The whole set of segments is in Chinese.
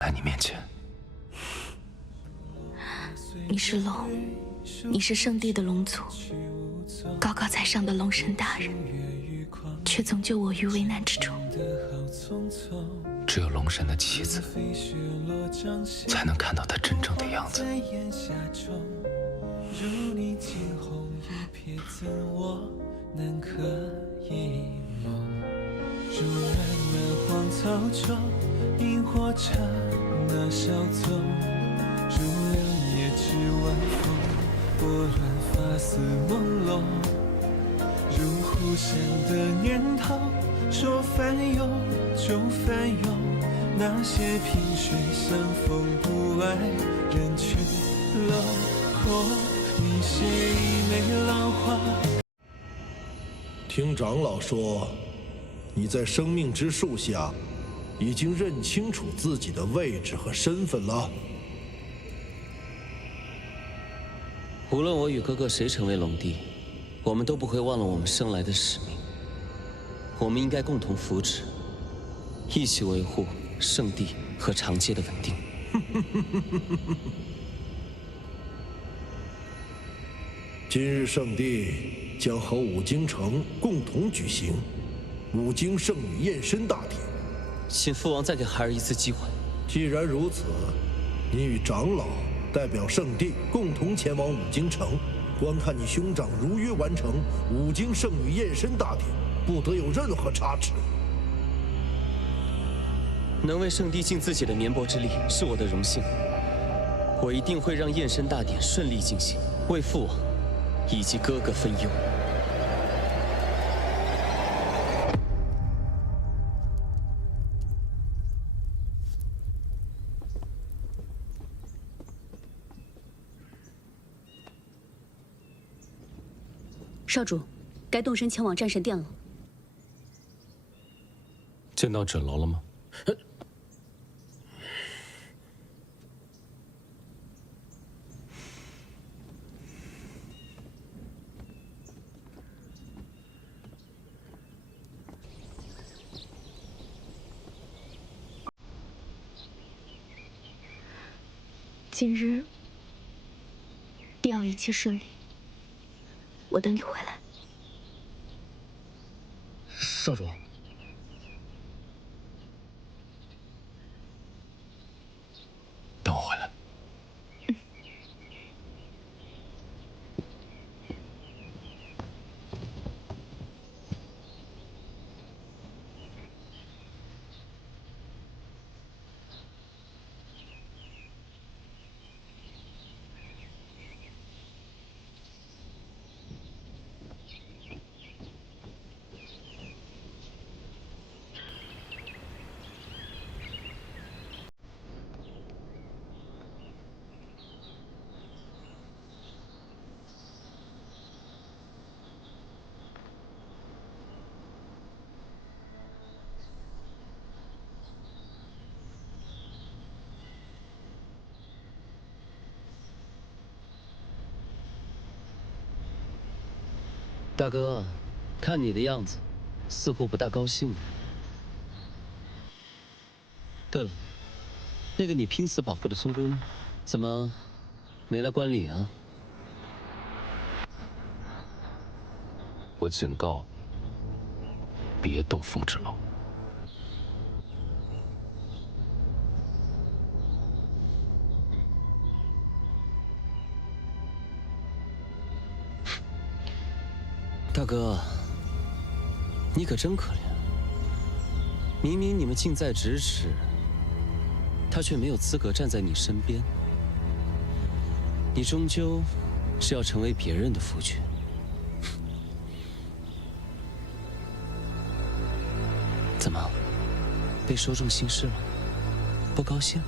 在你面前。你是龙，你是圣地的龙族，高高在上的龙神大人，却总救我于危难之中。只有龙神的妻子，才能看到他真正的样子。如软了荒草中，萤火刹那稍纵，如两叶之晚风，拨乱发丝朦胧。如忽闪的念头，说翻涌就翻涌，那些萍水相逢不爱人去楼空，你写一枚浪花。听长老说，你在生命之树下已经认清楚自己的位置和身份了。无论我与哥哥谁成为龙帝，我们都不会忘了我们生来的使命。我们应该共同扶持，一起维护圣地和长街的稳定。今日圣地将和五京城共同举行五京圣女验身大典，请父王再给孩儿一次机会。既然如此，你与长老代表圣地共同前往五京城，观看你兄长如约完成五京圣女验身大典，不得有任何差池。能为圣地尽自己的绵薄之力，是我的荣幸。我一定会让验身大典顺利进行，为父王以及哥哥分忧。少主，该动身前往战神殿了。见到轸楼了吗？今日定要一切顺利，我等你回来。少主，等我回来。大哥，看你的样子，似乎不大高兴。对了，那个你拼死保护的苏公，怎么没来观礼啊？我警告你，别动风之楼。大哥，你可真可怜。明明你们近在咫尺，他却没有资格站在你身边。你终究是要成为别人的夫君。怎么，被说中心事了？不高兴？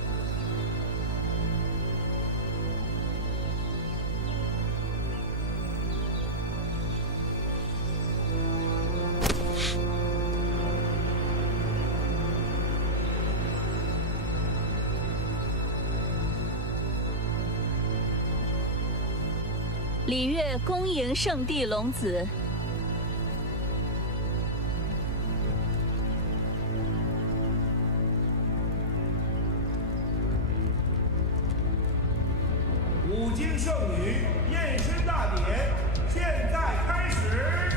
礼乐恭迎圣地龙子。经圣女验身大典现在开始。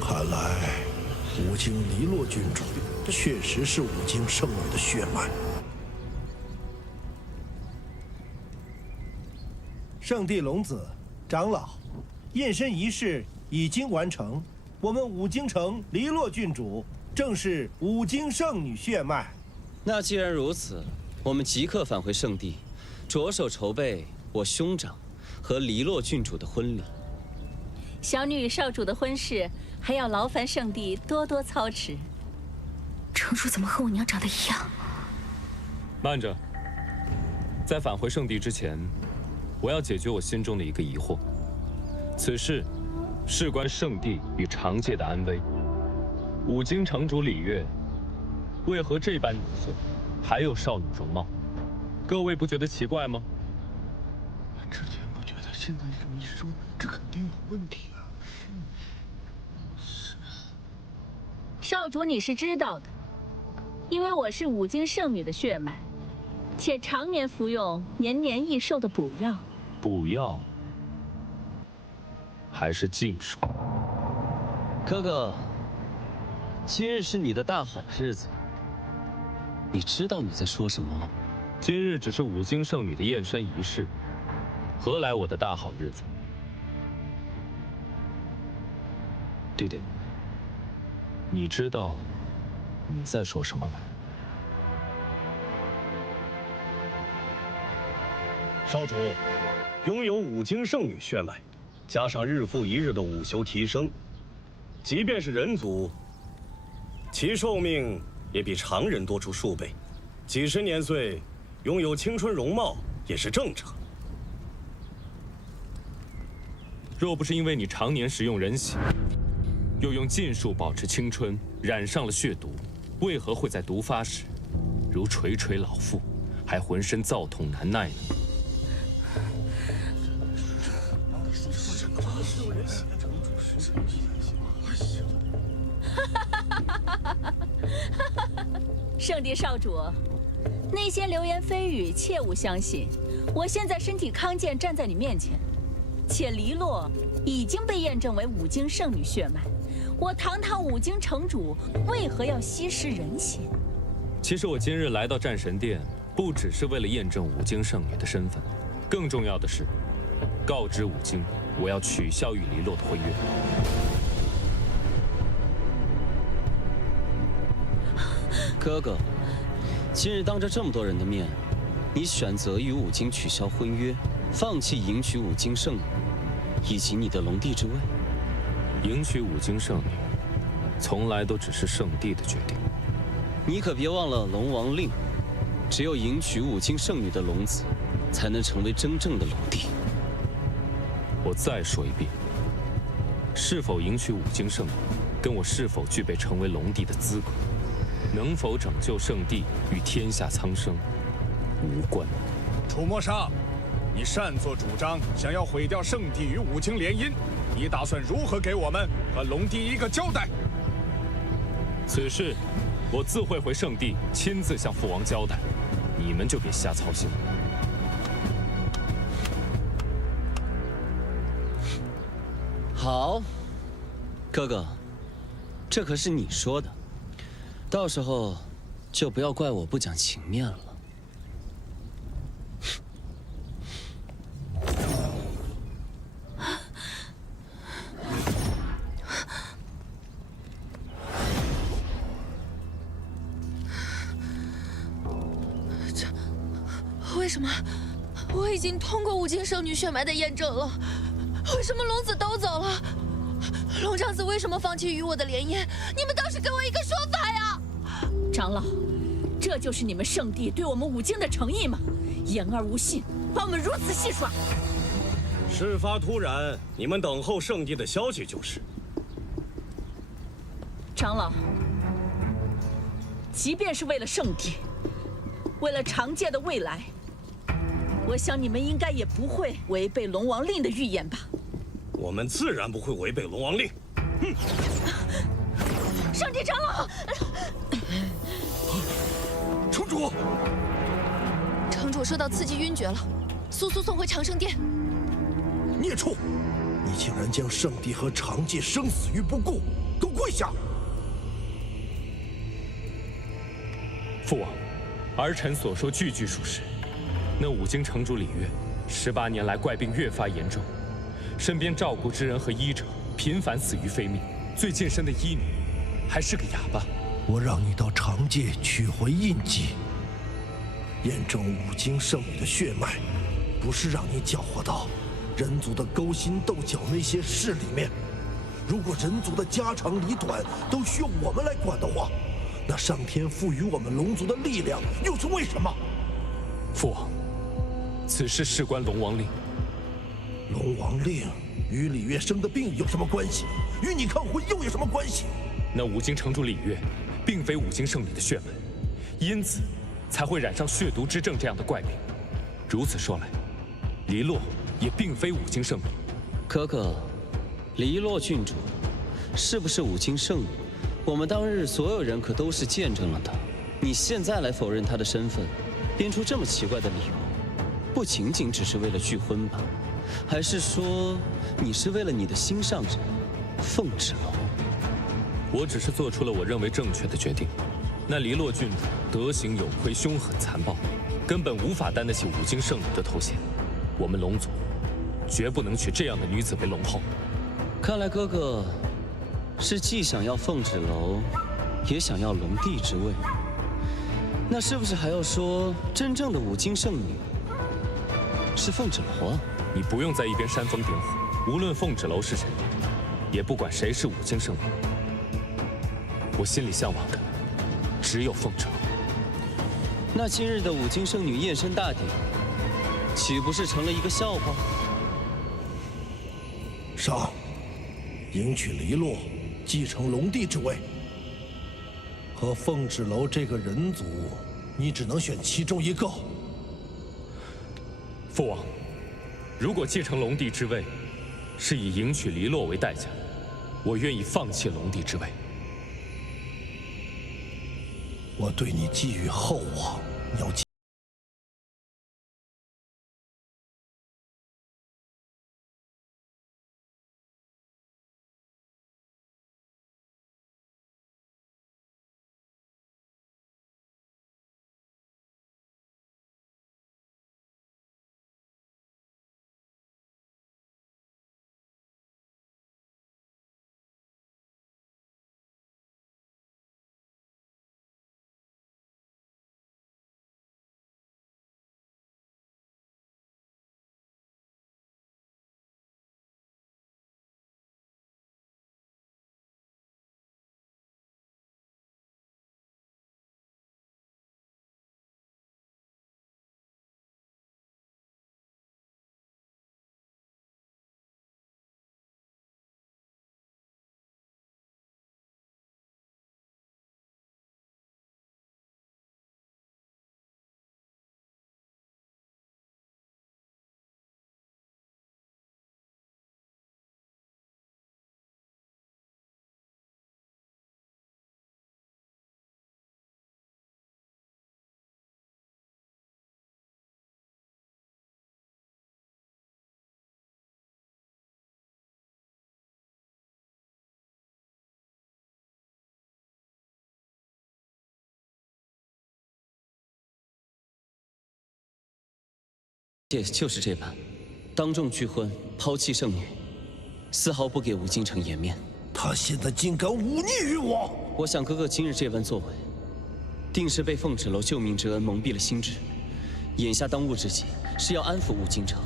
看来，五经黎洛郡主确实是五经圣女的血脉。圣地龙子，长老，验身仪式已经完成。我们五经城黎洛郡主正是五经圣女血脉。那既然如此，我们即刻返回圣地，着手筹备我兄长和黎洛郡主的婚礼。小女与少主的婚事，还要劳烦圣地多多操持。城主怎么和我娘长得一样？慢着，在返回圣地之前，我要解决我心中的一个疑惑。此事事关圣地与长界的安危。五经城主李月为何这般女色，还有少女容貌？各位不觉得奇怪吗？之前不觉得，现在这么一说，这肯定有问题啊！少主你是知道的，因为我是五经圣女的血脉，且常年服用延年益寿的补药。补药还是禁术？哥哥，今日是你的大好日子，你知道你在说什么吗？今日只是五经圣女的验身仪式，何来我的大好日子？弟弟，你知道你在说什么吗？少主，拥有五经圣女血脉，加上日复一日的午休提升，即便是人族，其寿命也比常人多出数倍。几十年岁，拥有青春容貌也是正常。若不是因为你常年食用人血，又用禁术保持青春，染上了血毒，为何会在毒发时如垂垂老妇，还浑身躁痛难耐呢？圣地少主，那些流言蜚语切勿相信。我现在身体康健，站在你面前，且黎洛已经被验证为五经圣女血脉。我堂堂五经城主，为何要吸食人血？其实我今日来到战神殿，不只是为了验证五经圣女的身份，更重要的是，告知五经，我要取消与黎洛的婚约。哥哥，今日当着这么多人的面，你选择与五经取消婚约，放弃迎娶五经圣女，以及你的龙帝之位。迎娶五经圣女，从来都只是圣地的决定。你可别忘了龙王令，只有迎娶五经圣女的龙子，才能成为真正的龙帝。我再说一遍，是否迎娶五经圣女，跟我是否具备成为龙帝的资格，能否拯救圣地与天下苍生无关。楚墨沙，你擅作主张，想要毁掉圣地与五经联姻，你打算如何给我们和龙帝一个交代？此事，我自会回圣地，亲自向父王交代，你们就别瞎操心了。好，哥哥，这可是你说的，到时候就不要怪我不讲情面了。什么？我已经通过五经圣女血脉的验证了，为什么龙子都走了？龙长子为什么放弃与我的联姻？你们倒是给我一个说法呀！长老，这就是你们圣地对我们五经的诚意吗？言而无信，把我们如此戏耍。事发突然，你们等候圣地的消息就是。长老，即便是为了圣地，为了长界的未来，我想你们应该也不会违背龙王令的预言吧？我们自然不会违背龙王令。哼！圣地长老，城主，城主受到刺激晕厥了，速速送回长生殿。孽畜，你竟然将圣地和长界生死于不顾，给我跪下！父王，儿臣所说句句属实。那五经城主李月，18年来怪病越发严重，身边照顾之人和医者频繁死于非命。最近身的医女还是个哑巴。我让你到长界取回印记，验证五经圣女的血脉，不是让你搅和到人族的勾心斗角那些事里面。如果人族的家长里短都需要我们来管的话，那上天赋予我们龙族的力量又是为什么？父王，此事事关龙王令。龙王令与李月生的病有什么关系？与你抗婚又有什么关系？那五经城主李月，并非五经圣女的血脉，因此才会染上血毒之症这样的怪病。如此说来，黎洛也并非五经圣女。可可，黎洛郡主是不是五经圣女？我们当日所有人可都是见证了她。你现在来否认她的身份，编出这么奇怪的理由，不仅仅只是为了拒婚吧？还是说你是为了你的心上人凤芷楼？我只是做出了我认为正确的决定。那黎洛郡主德行有亏，凶狠残暴，根本无法担得起五经圣女的头衔。我们龙族绝不能娶这样的女子为龙后。看来哥哥是既想要凤芷楼，也想要龙帝之位。那是不是还要说真正的五经圣女是凤芷楼啊？你不用在一边煽风点火。无论凤芷楼是谁，也不管谁是五经圣女，我心里向往的只有凤芷楼。那今日的五经圣女验身大典，岂不是成了一个笑话？上，迎娶黎洛，继承龙帝之位。和凤芷楼这个人族，你只能选其中一个。父王，如果继承龙帝之位是以迎娶黎洛为代价，我愿意放弃龙帝之位。我对你寄予厚望，你要记。就是这般，当众拒婚，抛弃圣女，丝毫不给五经城颜面。他现在竟敢忤逆于我！我想哥哥今日这番作为，定是被凤芷楼救命之恩蒙蔽了心智，眼下当务之急是要安抚武京城，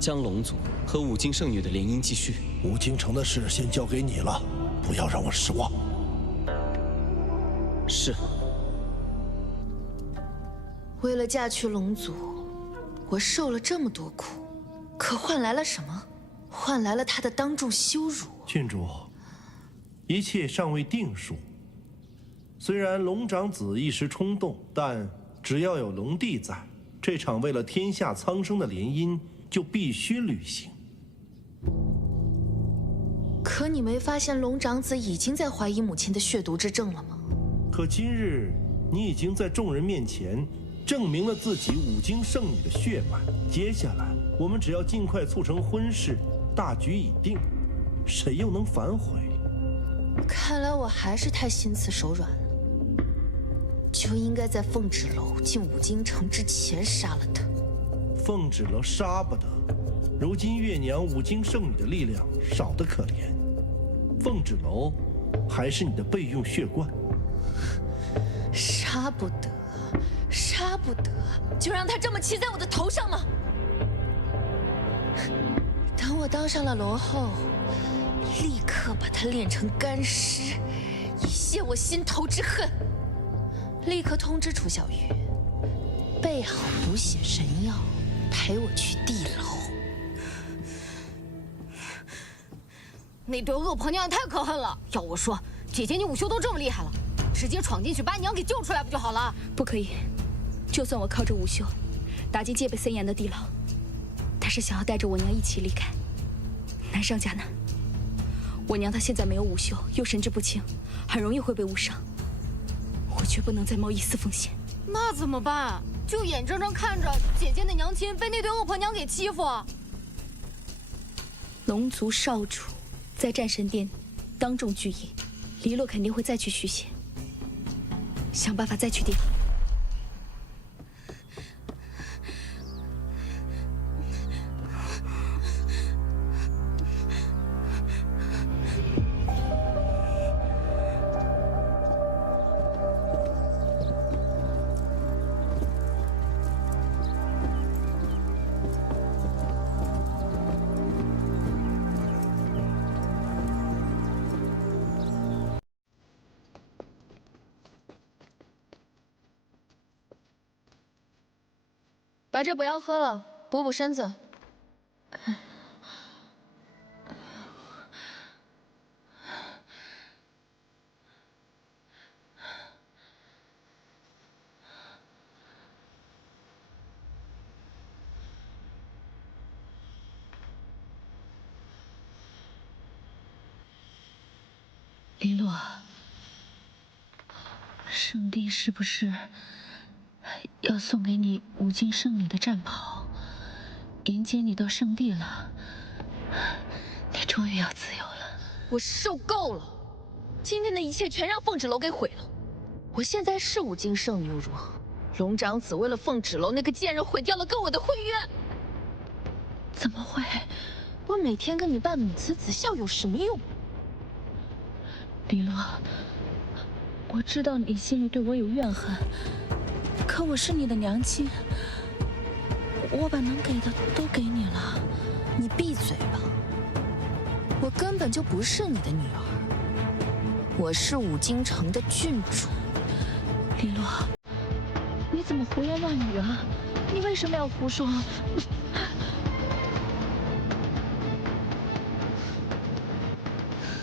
将龙族和武京圣女的联姻继续。武京城的事先交给你了，不要让我失望。是。为了嫁去龙族，我受了这么多苦，可换来了什么？换来了他的当众羞辱。郡主，一切尚未定数。虽然龙长子一时冲动，但只要有龙帝在，这场为了天下苍生的联姻就必须履行。可你没发现龙长子已经在怀疑母亲的血毒之症了吗？可今日你已经在众人面前证明了自己武京圣女的血脉，接下来我们只要尽快促成婚事，大局已定，谁又能反悔？看来我还是太心慈手软了，就应该在凤芷楼进武京城之前杀了他。凤芷楼杀不得，如今月娘武京圣女的力量少得可怜，凤芷楼还是你的备用血罐。杀不得，杀不得，就让他这么骑在我的头上吗？等我当上了龙后，立刻把他炼成干尸，以泄我心头之恨。立刻通知楚小玉，备好补血神药，陪我去地牢。那对恶婆娘也太可恨了！要我说，姐姐你武修都这么厉害了，直接闯进去把娘给救出来不就好了？不可以，就算我靠着武修打进戒备森严的地牢，他是想要带着我娘一起离开，难上加难。我娘她现在没有武修，又神志不清，很容易会被误伤。我绝不能再冒一丝风险。那怎么办？就眼睁睁看着姐姐的娘亲被那对恶婆娘给欺负？龙族少主在战神殿当众拒饮，黎洛肯定会再去续血，想办法再去地牢。把这不要喝了，补补身子。黎洛，圣帝是不是要送给你武京圣女的战袍，迎接你到圣地了？你终于要自由了。我受够了，今天的一切全让凤芷楼给毁了。我现在是武京圣女又如何？龙长子为了凤芷楼那个贱人毁掉了跟我的婚约。怎么会？我每天跟你扮母慈子孝有什么用？黎洛，我知道你心里对我有怨恨，可我是你的娘亲，我把能给的都给你了。你闭嘴吧！我根本就不是你的女儿，我是武京城的郡主。黎洛，你怎么胡言乱语啊？你为什么要胡说？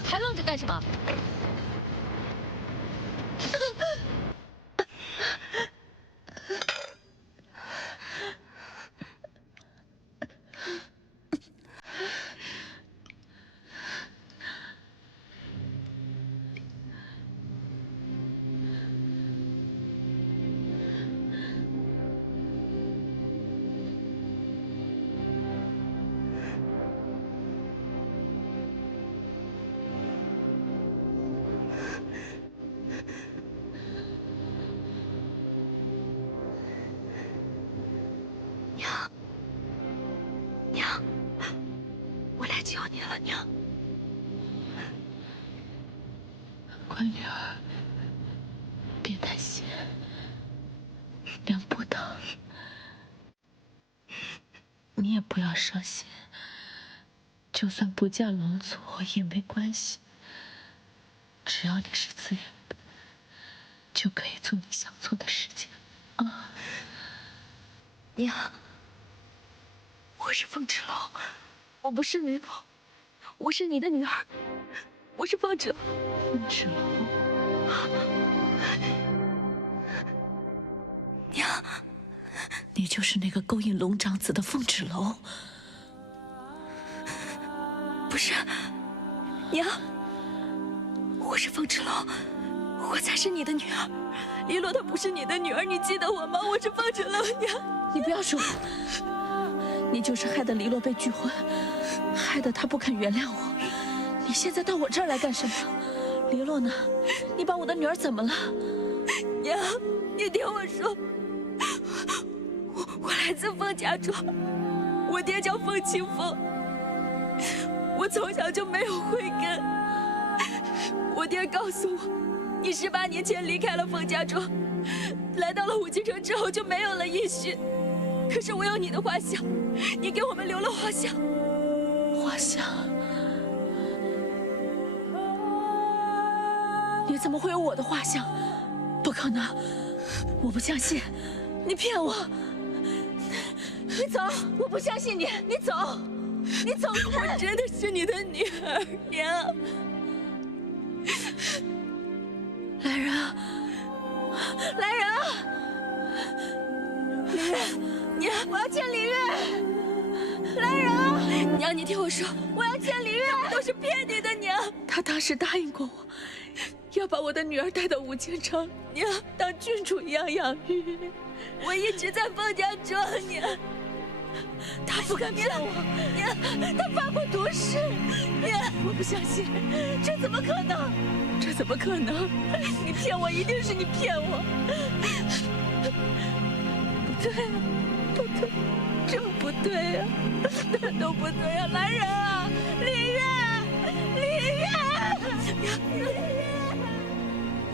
还愣着干什么？娘，我来救你了，娘。乖女儿，别担心，娘不疼。你也不要伤心，就算不嫁龙族也没关系，只要你是自然的，就可以做你想做的事情啊。娘，我是凤螭龙，我不是女仆，我是你的女儿，我是凤螭龙。凤螭龙，娘，你就是那个勾引龙长子的凤螭龙。不是，娘，我是凤螭龙，我才是你的女儿。黎洛她不是你的女儿，你记得我吗？我是凤螭龙，娘。你不要说，你就是害得黎洛被拒婚，害得他不肯原谅我。你现在到我这儿来干什么？黎洛呢？你把我的女儿怎么了？娘，你听我说，我来自凤家庄，我爹叫凤清风。我从小就没有慧根。我爹告诉我，你18年前离开了凤家庄，来到了武京城之后就没有了音讯。可是我有你的画像，你给我们留了画像。画像？你怎么会有我的画像？不可能！我不相信，你骗我！你走，我不相信你，你走。你走开！我真的是你的女儿，娘。来人啊！来人啊！李月，娘，我要见李月。来人啊！娘，你听我说，我要见李月。都是骗你的，娘。他当时答应过我，要把我的女儿带到武京城，娘当郡主一样养育。我一直在凤家庄，娘。他不敢骗我，娘，他发过毒誓，娘，我不相信，这怎么可能？这怎么可能？你骗我，一定是你骗我！不对啊，不对，这不对啊，哪都不对啊！来人啊，李月，李月，李月，李月，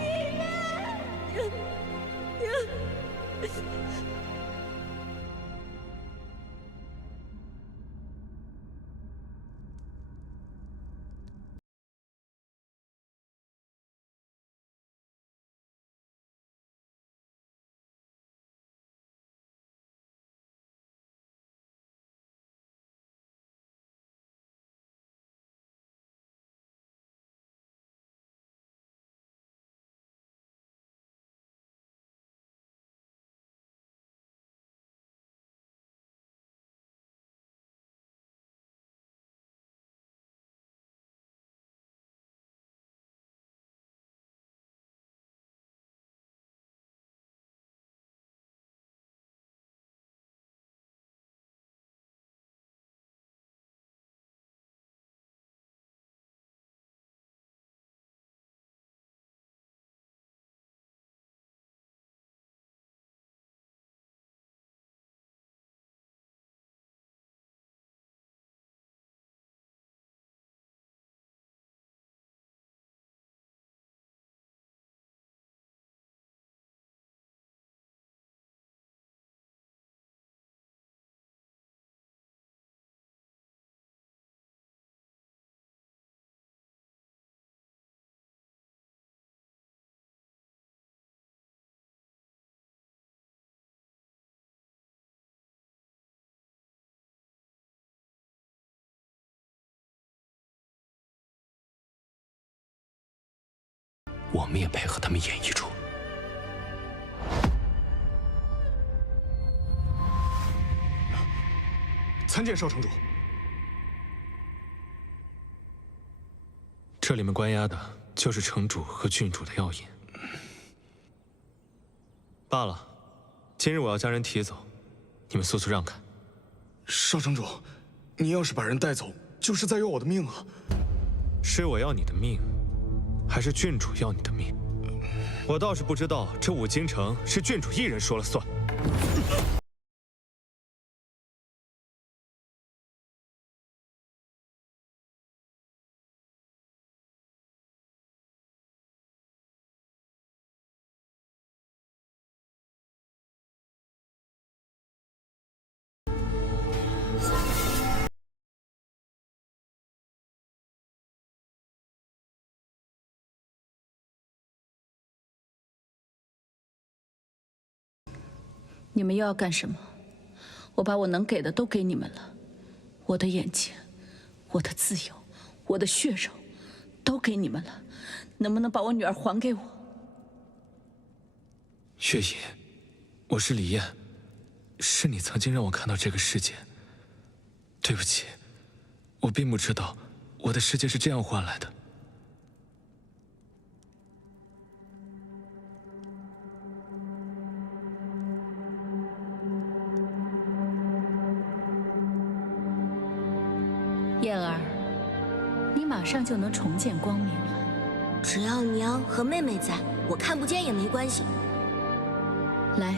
我们也配合他们演一出。参见少城主。这里面关押的就是城主和郡主的药引。罢了，今日我要将人提走，你们速速让开。少城主，你要是把人带走，就是在要我的命啊！是我要你的命，还是郡主要你的命？我倒是不知道，这武京城是郡主一人说了算。你们又要干什么？我把我能给的都给你们了，我的眼睛，我的自由，我的血肉，都给你们了。能不能把我女儿还给我？月影，我是李艳，是你曾经让我看到这个世界。对不起，我并不知道我的世界是这样换来的。燕儿，你马上就能重见光明了。只要娘和妹妹在，我看不见也没关系。来，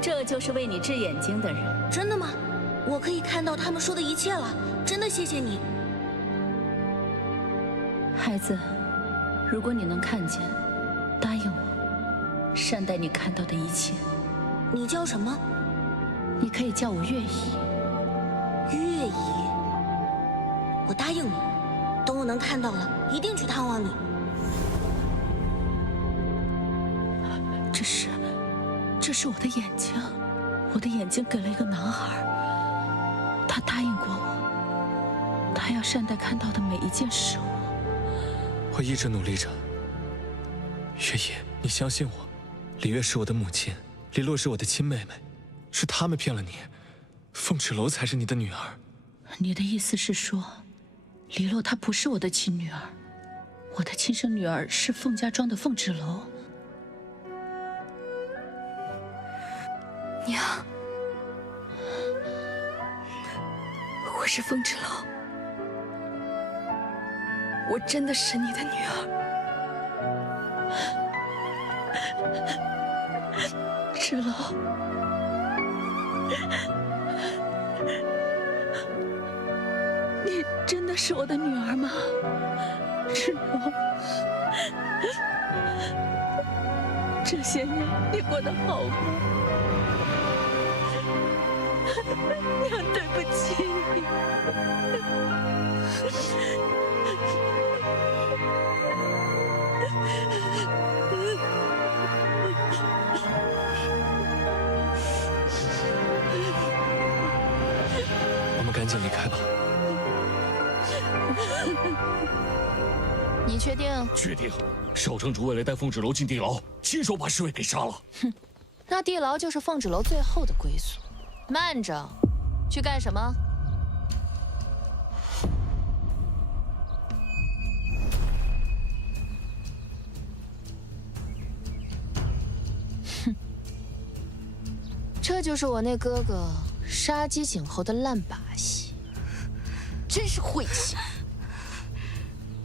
这就是为你治眼睛的人。真的吗？我可以看到他们说的一切了。真的谢谢你，孩子。如果你能看见，答应我，善待你看到的一切。你叫什么？你可以叫我月姨。月姨，我答应你，等我能看到了，一定去探望你。这是我的眼睛，我的眼睛给了一个男孩，他答应过我，他要善待看到的每一件事物。我一直努力着。月影，你相信我，李月是我的母亲，李洛是我的亲妹妹，是他们骗了你，凤芷楼才是你的女儿。你的意思是说，李洛她不是我的亲女儿，我的亲生女儿是凤家庄的凤芷楼。娘，我是凤芷楼，我真的是你的女儿。芷楼，你真的是我的女儿吗？芷楼，这些年你过得好吗？娘，对不起你。我们赶紧离开吧。你确定？确定。少城主为了带凤芷楼进地牢，亲手把侍卫给杀了。哼，那地牢就是凤芷楼最后的归宿。慢着，去干什么？哼，这就是我那哥哥杀鸡儆猴的烂把戏，真是晦气，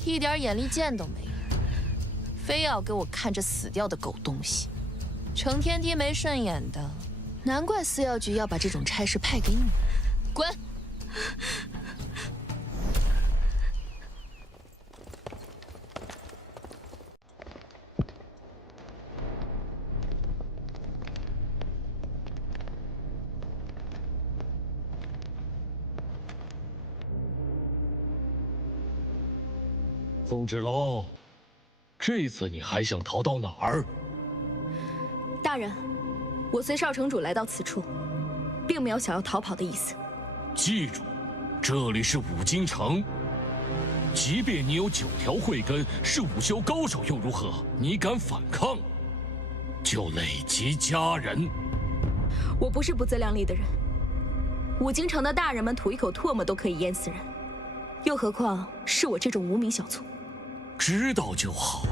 一点眼力见都没有，非要给我看这死掉的狗东西，成天低眉顺眼的。难怪司药局要把这种差事派给你，滚！凤芷楼，这次你还想逃到哪儿？大人。我随少城主来到此处，并没有想要逃跑的意思。记住，这里是五京城。即便你有9条慧根，是武修高手又如何？你敢反抗，就累及家人。我不是不自量力的人。五京城的大人们吐一口唾沫都可以淹死人，又何况是我这种无名小卒？知道就好。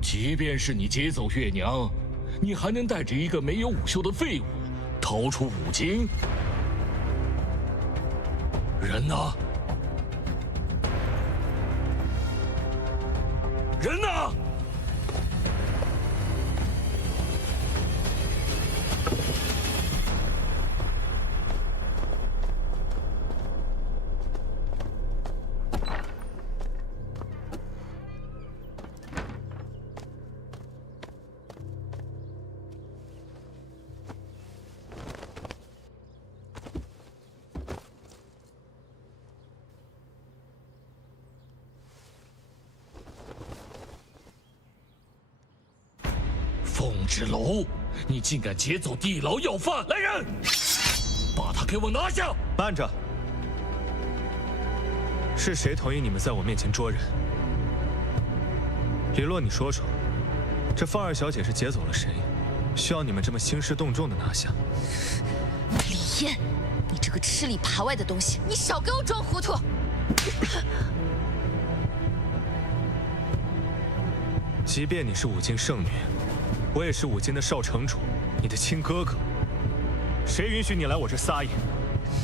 即便是你劫走月娘，你还能带着一个没有武修的废物逃出五京？人呢？人呢？纸楼，你竟敢劫走地牢要犯！来人，把他给我拿下！慢着，是谁同意你们在我面前捉人？李洛，你说说，这凤二小姐是劫走了谁？需要你们这么兴师动众的拿下？李燕，你这个吃里扒外的东西，你少给我装糊涂！即便你是五经圣女，我也是五经的少城主，你的亲哥哥。谁允许你来我这撒野？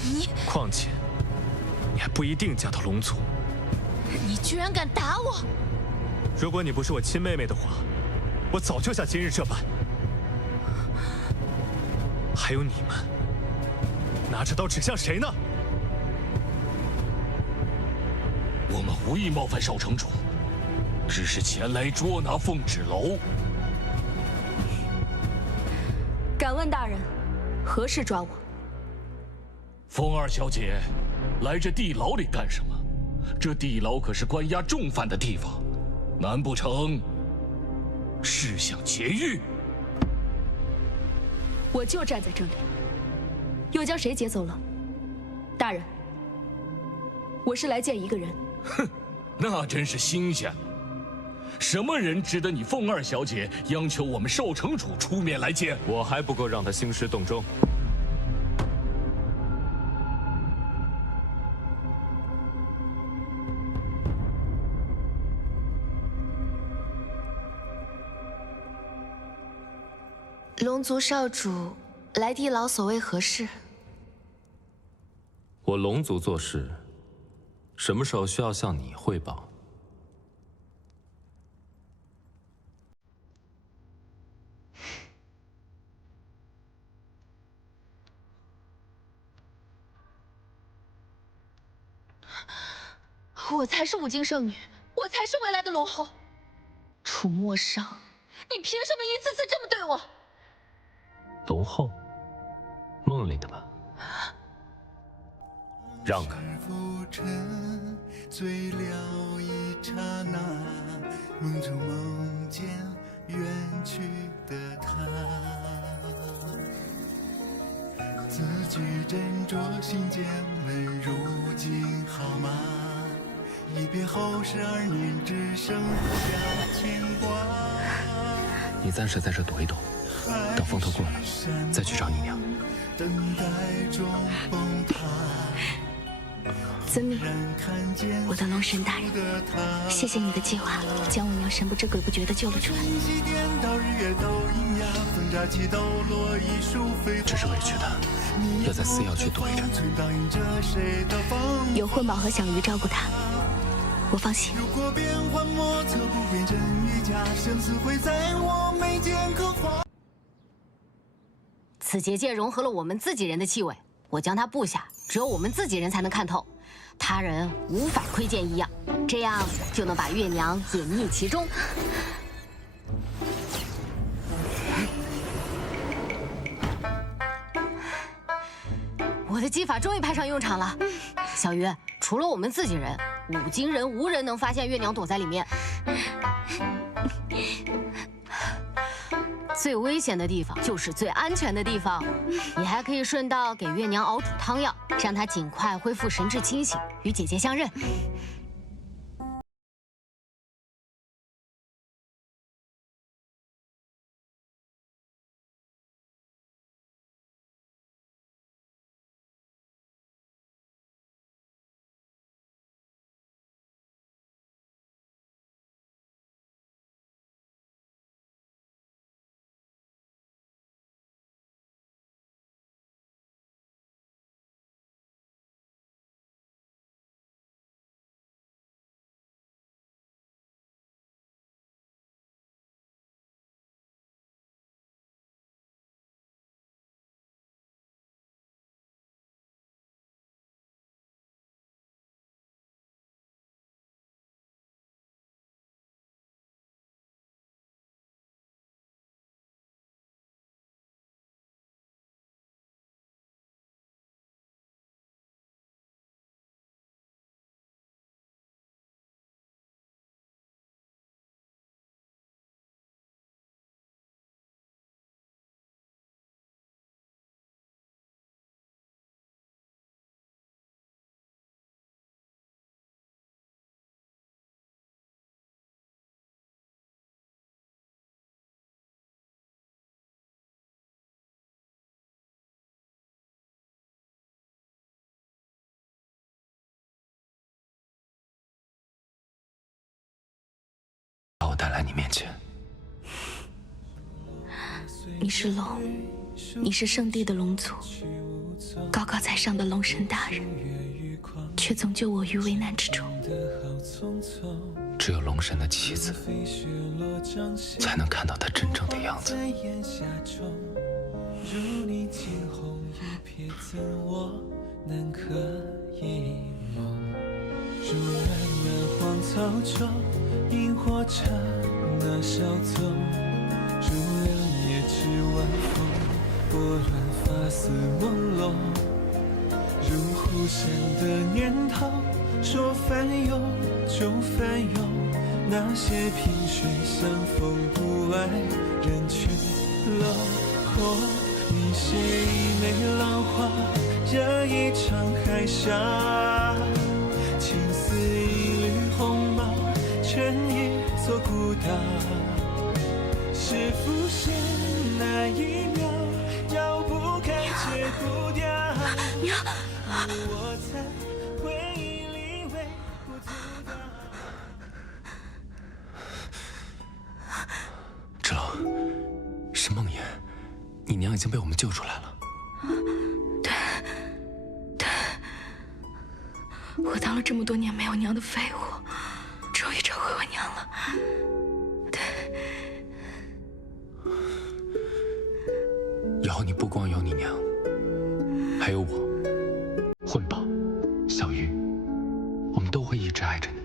你，况且你还不一定嫁到龙族。你居然敢打我！如果你不是我亲妹妹的话，我早就像今日这般。还有你们，拿着刀指向谁呢？我们无意冒犯少城主，只是前来捉拿凤纸楼。敢问大人，何事抓我？凤二小姐，来这地牢里干什么？这地牢可是关押重犯的地方，难不成是想劫狱？我就站在这里，又将谁劫走了？大人，我是来见一个人。哼，那真是新鲜了。什么人值得你凤二小姐央求我们少城主出面来见？我还不够让他兴师动众。龙族少主来地牢，所谓何事？我龙族做事，什么时候需要向你汇报？我才是五经圣女，我才是未来的龙后。楚墨商，你凭什么一次次这么对我？龙后，梦里的吧？让开！醉了一刹那，梦中梦见远去的他，字句斟酌心间问如今好吗？一别后12年，只剩下牵挂。你暂时在这躲一躲，等风头过了，再去找你娘。等待中崩塌。遵命，我的龙神大人，谢谢你的计划，将我娘神不知鬼不觉地救了出来。只是委屈他，要在寺庙去躲一阵。有混宝和小鱼照顾他，我放心。如果变幻莫测，不变真与假，生死会在我眉间刻画。此结界融合了我们自己人的气味，我将它布下，只有我们自己人才能看透，他人无法窥见异样，这样就能把月娘隐匿其中。我的技法终于派上用场了，小鱼，除了我们自己人，五经人无人能发现月娘躲在里面。最危险的地方就是最安全的地方，你还可以顺道给月娘熬煮汤药，让她尽快恢复神志清醒，与姐姐相认。把我带来你面前。你是龙，你是圣地的龙族，高高在上的龙神大人，却总救我于危难之中。只有龙神的妻子，才能看到他真正的样子。如你惊鸿一瞥，怎我能可以梦？如暖暖荒草中，萤火刹那稍纵。如两夜之晚风，拨乱发丝朦胧。如忽闪的念头，说翻涌就翻涌。那些萍水相逢，不爱人去楼空。你写一枚浪花，惹一场海沙。情似一缕鸿毛，成一座孤岛。是浮现那一秒，绕不开戒不掉。我在回忆里微不足道。芷龙，是梦魇，你娘已经被我们救出来了。对，我当了这么多年没有娘的废物，终于找回我娘了。以后你不光有你娘，还有我，混宝，小鱼，我们都会一直爱着你。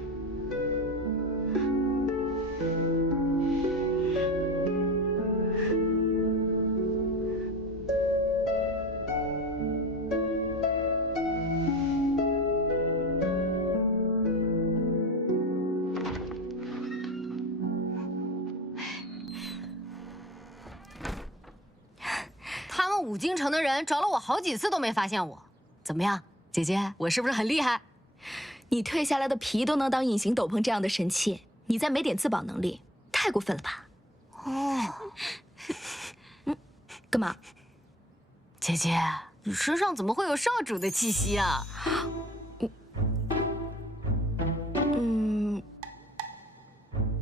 五京城的人找了我好几次都没发现我，怎么样，姐姐，我是不是很厉害？你蜕下来的皮都能当隐形斗篷这样的神器，你再没点自保能力，太过分了吧？哦，干嘛？姐姐，你身上怎么会有少主的气息啊？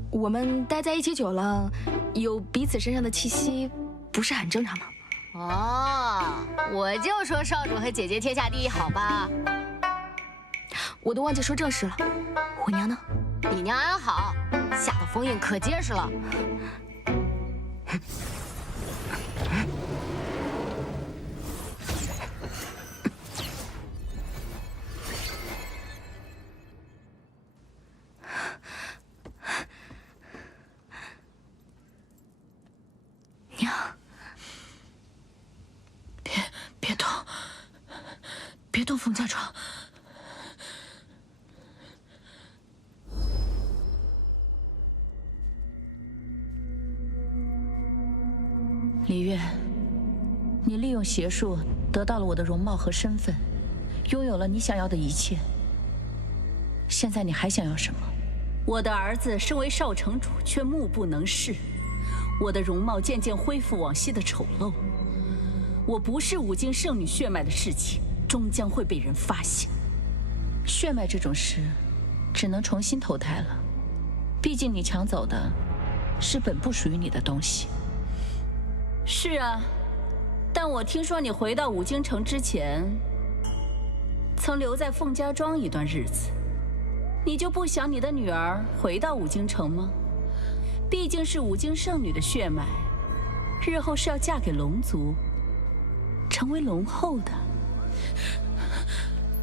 我们待在一起久了，有彼此身上的气息，不是很正常吗？哦，我就说少主和姐姐天下第一，好吧？我都忘记说正事了，我娘呢？你娘安好，下的封印可结实了。娘。别动冯家庄！李月，你利用邪术得到了我的容貌和身份，拥有了你想要的一切。现在你还想要什么？我的儿子身为少城主，却目不能视。我的容貌渐渐恢复往昔的丑陋。我不是五京圣女血脉的事情，终将会被人发现。血脉这种事，只能重新投胎了。毕竟你抢走的是本不属于你的东西。是啊，但我听说你回到五京城之前，曾留在凤家庄一段日子。你就不想你的女儿回到五京城吗？毕竟是五京圣女的血脉，日后是要嫁给龙族，成为龙后的。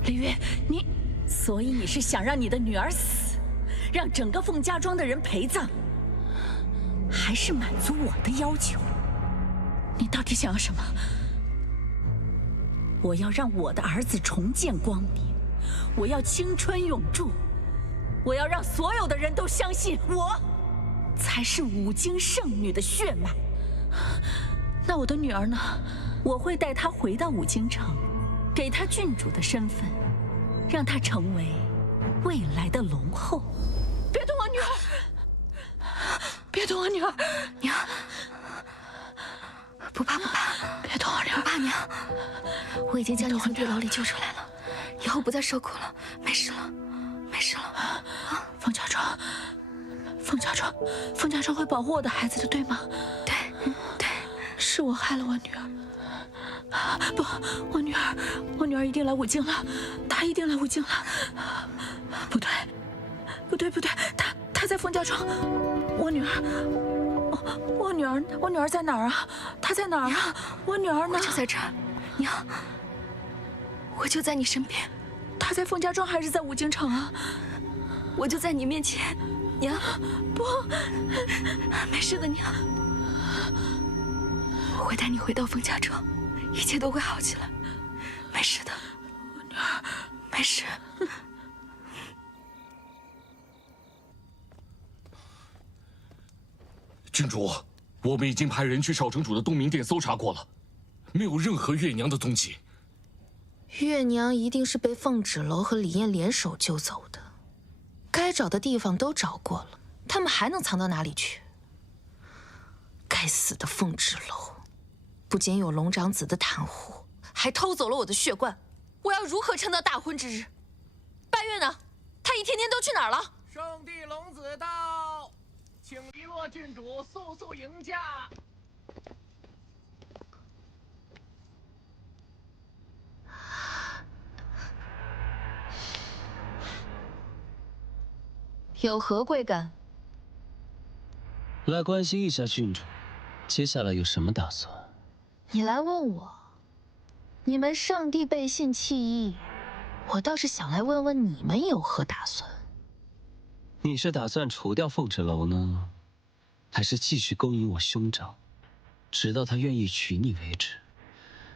李月，你，所以你是想让你的女儿死，让整个凤家庄的人陪葬，还是满足我的要求？你到底想要什么？我要让我的儿子重见光明，我要青春永驻，我要让所有的人都相信我才是五京圣女的血脉。那我的女儿呢？我会带她回到五京城，给她郡主的身份，让她成为未来的龙后。别动我女儿！别动我女儿！娘，不怕不怕，别动我女儿！不怕娘，我已经将你从地牢里救出来了，以后不再受苦了，没事了，没事了。冯家庄，凤家庄会保护我的孩子的，对吗？对，对，是我害了我女儿。不，我女儿一定来武京了，她一定来武京了。不对，她在凤家庄。我女儿在哪儿啊？她在哪儿啊？我女儿呢？我就在这儿，娘，我就在你身边。她在凤家庄还是在武京城啊？我就在你面前，娘。不，没事的，娘。我会带你回到凤家庄，一切都会好起来，没事的。我女儿，没事。郡主，我们已经派人去少城主的东明殿搜查过了，没有任何月娘的踪迹。月娘一定是被凤纸楼和李艳联手救走的，该找的地方都找过了，他们还能藏到哪里去？该死的凤纸楼，不仅有龙长子的袒护，还偷走了我的血罐，我要如何撑到大婚之日？拜月呢？他一天天都去哪儿了？圣地龙子到，请黎洛郡主速速迎驾。有何贵干？来关心一下郡主，接下来有什么打算？你来问我，你们圣地背信弃义，我倒是想来问问你们有何打算。你是打算除掉凤纸楼呢，还是继续勾引我兄长，直到他愿意娶你为止？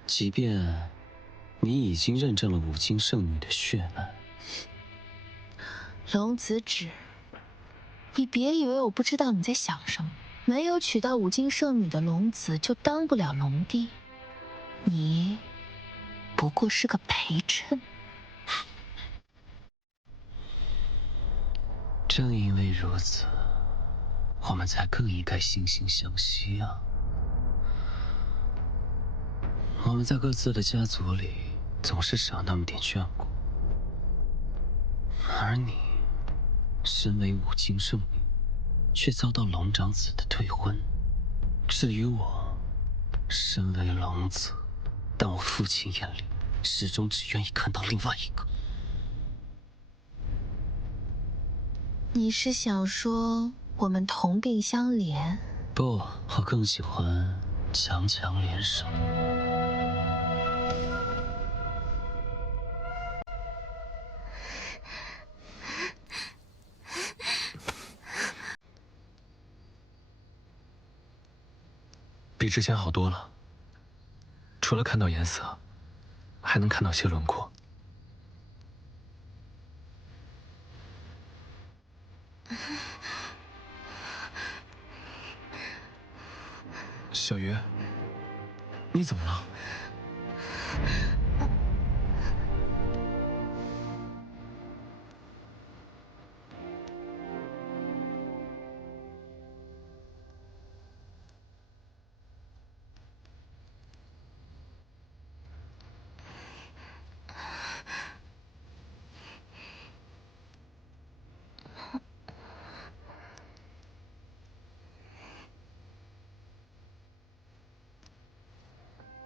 即便你已经认证了五经圣女的血脉。龙子止，你别以为我不知道你在想什么。没有娶到五经圣女的龙子，就当不了龙帝。你不过是个陪衬。正因为如此，我们才更应该惺惺相惜啊！我们在各自的家族里总是少那么点眷顾，而你身为五经圣女，却遭到龙长子的退婚。至于我，身为龙子，但我父亲眼里始终只愿意看到另外一个。你是想说我们同病相怜？不，我更喜欢强强联手。比之前好多了，除了看到颜色，还能看到些轮廓。小鱼，你怎么了？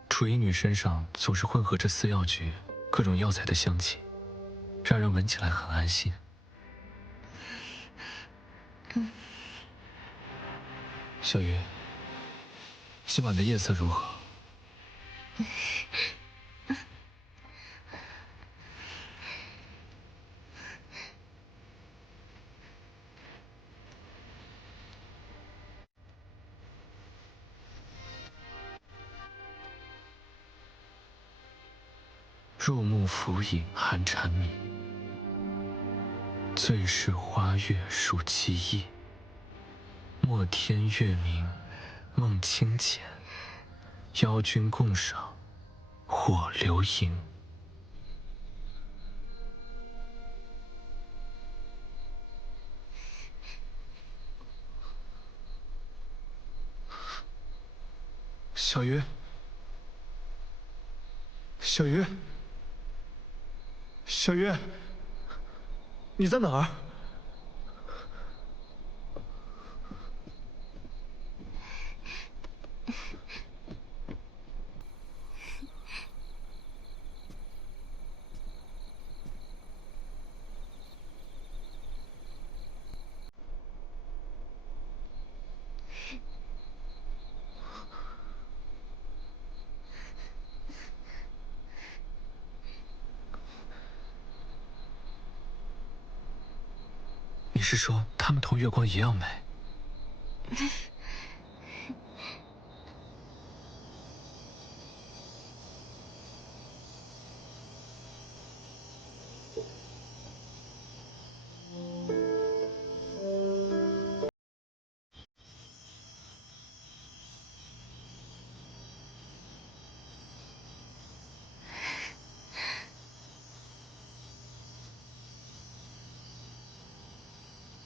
楚医女身上总是混合着四药局各种药材的香气，让人闻起来很安心。小鱼，今晚的夜色如何？入目浮影寒蝉鸣，最是花月数其意。莫天月明梦清浅，邀君共赏火流萤。小鱼，小鱼，小鱼，你在哪儿？你是说她们同月光一样美？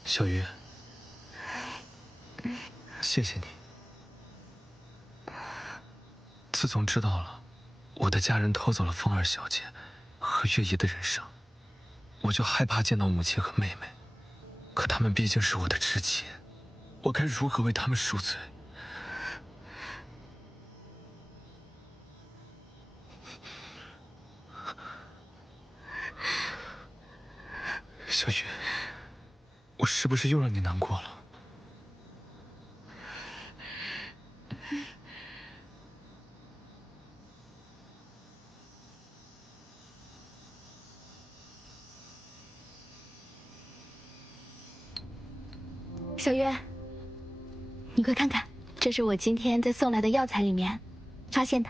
小鱼，谢谢你。自从知道了我的家人偷走了风儿小姐和月姨的人生，我就害怕见到母亲和妹妹。可她们毕竟是我的至亲，我该如何为她们赎罪？小雨，我是不是又让你难过了？小月，你快看看，这是我今天在送来的药材里面发现的。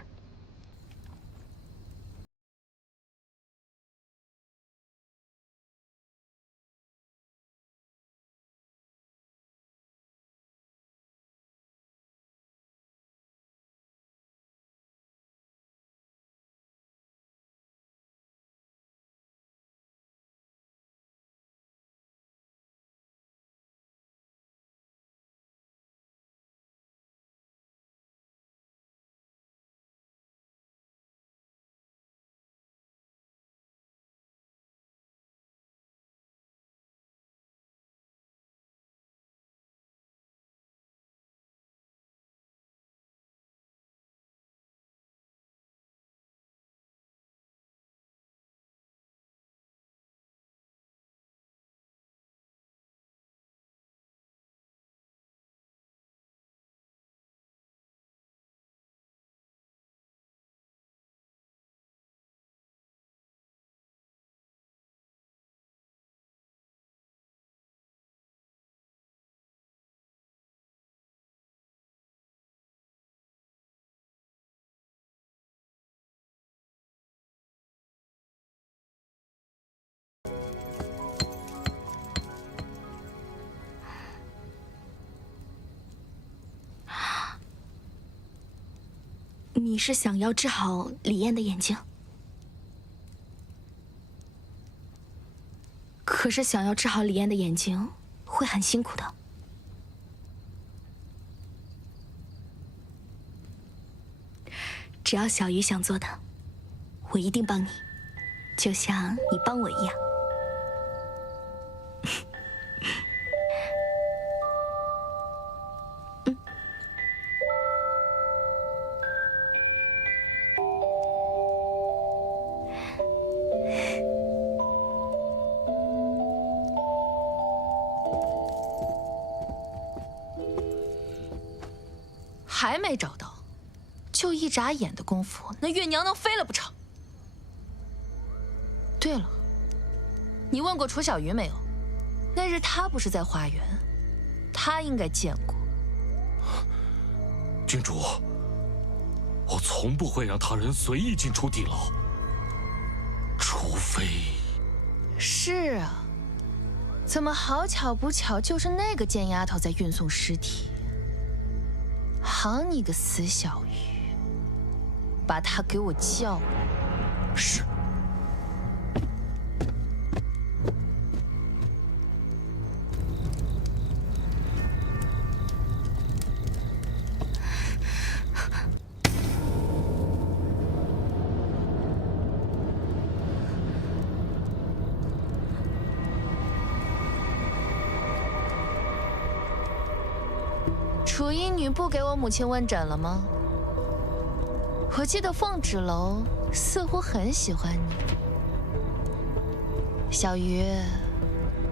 你是想要治好李艳的眼睛？可是想要治好李艳的眼睛会很辛苦的。只要小鱼想做的，我一定帮你，就像你帮我一样。还没找到，就一眨眼的功夫，那月娘能飞了不成？对了，你问过楚小鱼没有？那日她不是在花园，她应该见过。郡主，我从不会让他人随意进出地牢，除非……是啊，怎么好巧不巧，就是那个贱丫头在运送尸体？好你个死小鱼，把她给我叫来。是。楚英女不给我母亲问诊了吗？我记得凤芷楼似乎很喜欢你。小鱼，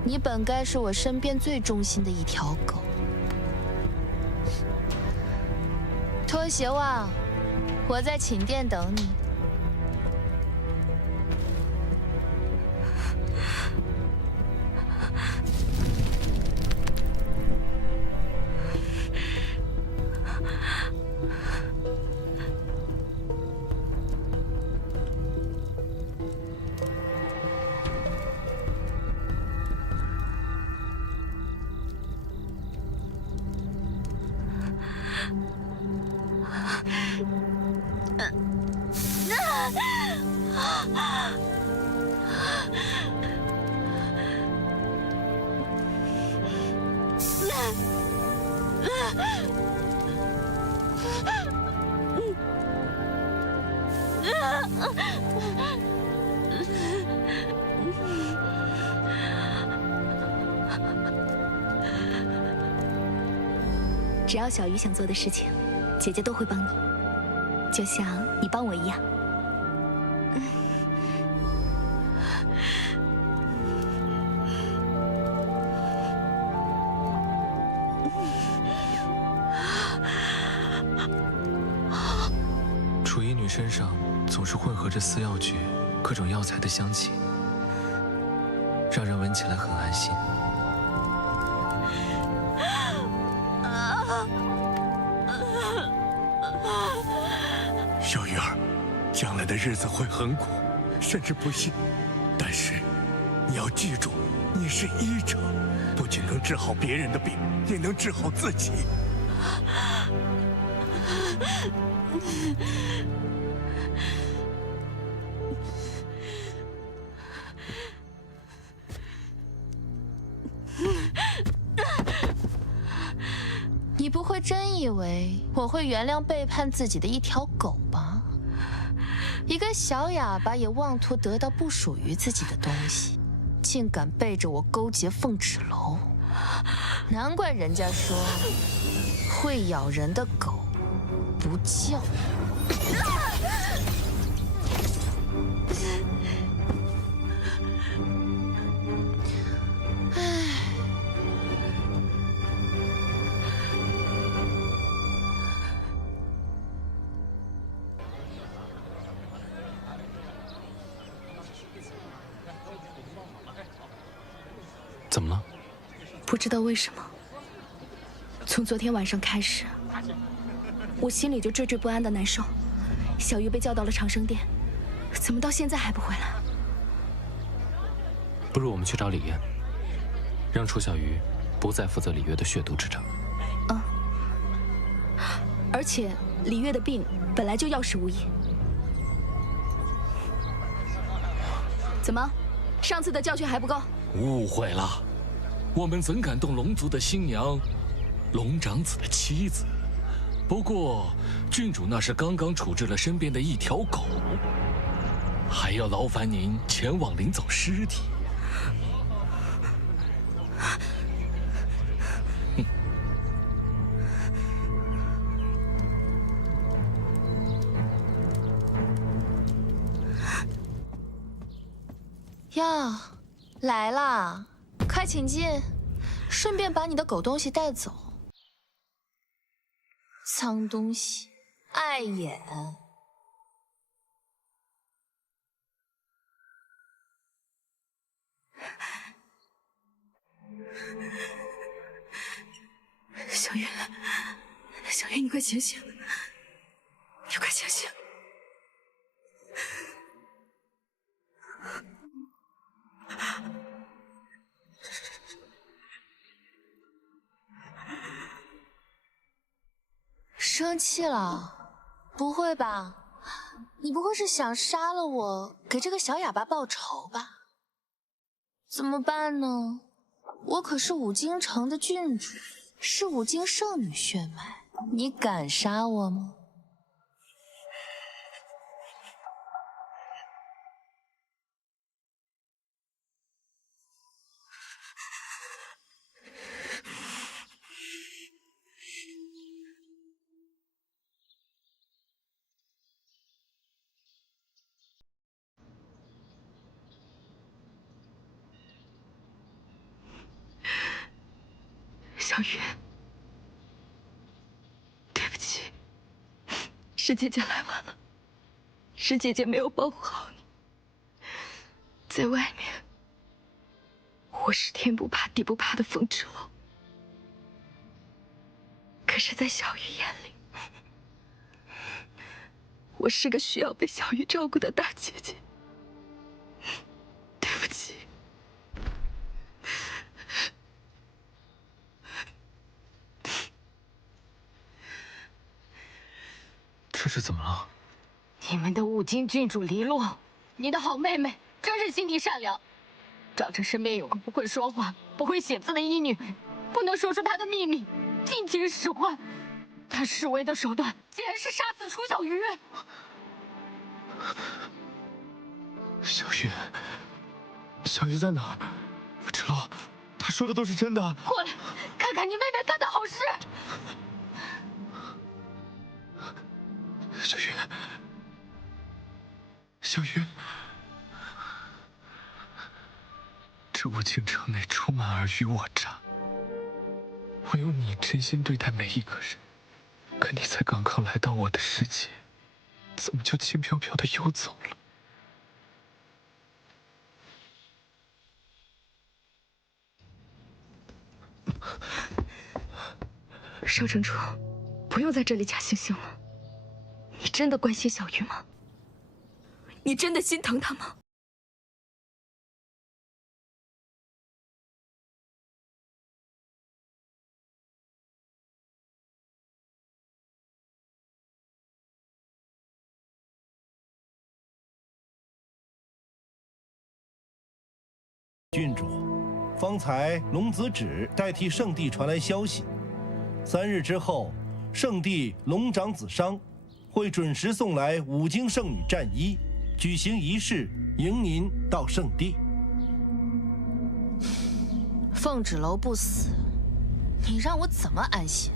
你本该是我身边最忠心的一条狗。脱鞋袜，我在寝殿等你。只要小鱼想做的事情，姐姐都会帮你，就像你帮我一样。楚医女身上总是混合着私药局各种药材的香气，让人闻起来很安心。小鱼儿，将来的日子会很苦，甚至不幸。但是，你要记住，你是医者，不仅能治好别人的病，也能治好自己。你不会真以为我会原谅背叛自己的一条狗吧？一个小哑巴也妄图得到不属于自己的东西，竟敢背着我勾结凤齿楼，难怪人家说会咬人的狗不叫。怎么了？不知道为什么，从昨天晚上开始，我心里就惴惴不安的难受。小鱼被叫到了长生殿，怎么到现在还不回来？不如我们去找李燕，让楚小鱼不再负责李月的血毒之症。而且李月的病本来就药石无医。怎么，上次的教训还不够？误会了，我们怎敢动龙族的新娘，龙长子的妻子？不过，郡主那是刚刚处置了身边的一条狗，还要劳烦您前往领走尸体。呀，来啦，快请进，顺便把你的狗东西带走。脏东西，碍眼。小月，小月，你快醒醒！你快醒醒！生气了？不会吧？你不会是想杀了我，给这个小哑巴报仇吧？怎么办呢？我可是五京城的郡主，是五京圣女血脉，你敢杀我吗？小雨，对不起，是姐姐来晚了，是姐姐没有保护好你。在外面，我是天不怕地不怕的凤翅楼，可是，在小雨眼里，我是个需要被小雨照顾的大姐姐。对不起。这是怎么了？你们的五京郡主黎洛，你的好妹妹，真是心地善良。找着身边有个不会说话、不会写字的医女，不能说出他的秘密，尽情使唤。他示威的手段竟然是杀死楚小鱼。小鱼，小鱼在哪儿？芷楼，他说的都是真的。过来，看看你妹妹干的好事。小鱼，小鱼，这无尽城内充满尔虞我诈，唯有你真心对待每一个人。可你才刚刚来到我的世界，怎么就轻飘飘的游走了？邵城主，不用在这里假惺惺了。你真的关心小鱼吗？你真的心疼她吗？郡主，方才龙子止代替圣帝传来消息，3日之后，圣帝龙长子商会准时送来5经圣女战衣，举行仪式迎您到圣地。凤芷楼不死，你让我怎么安心？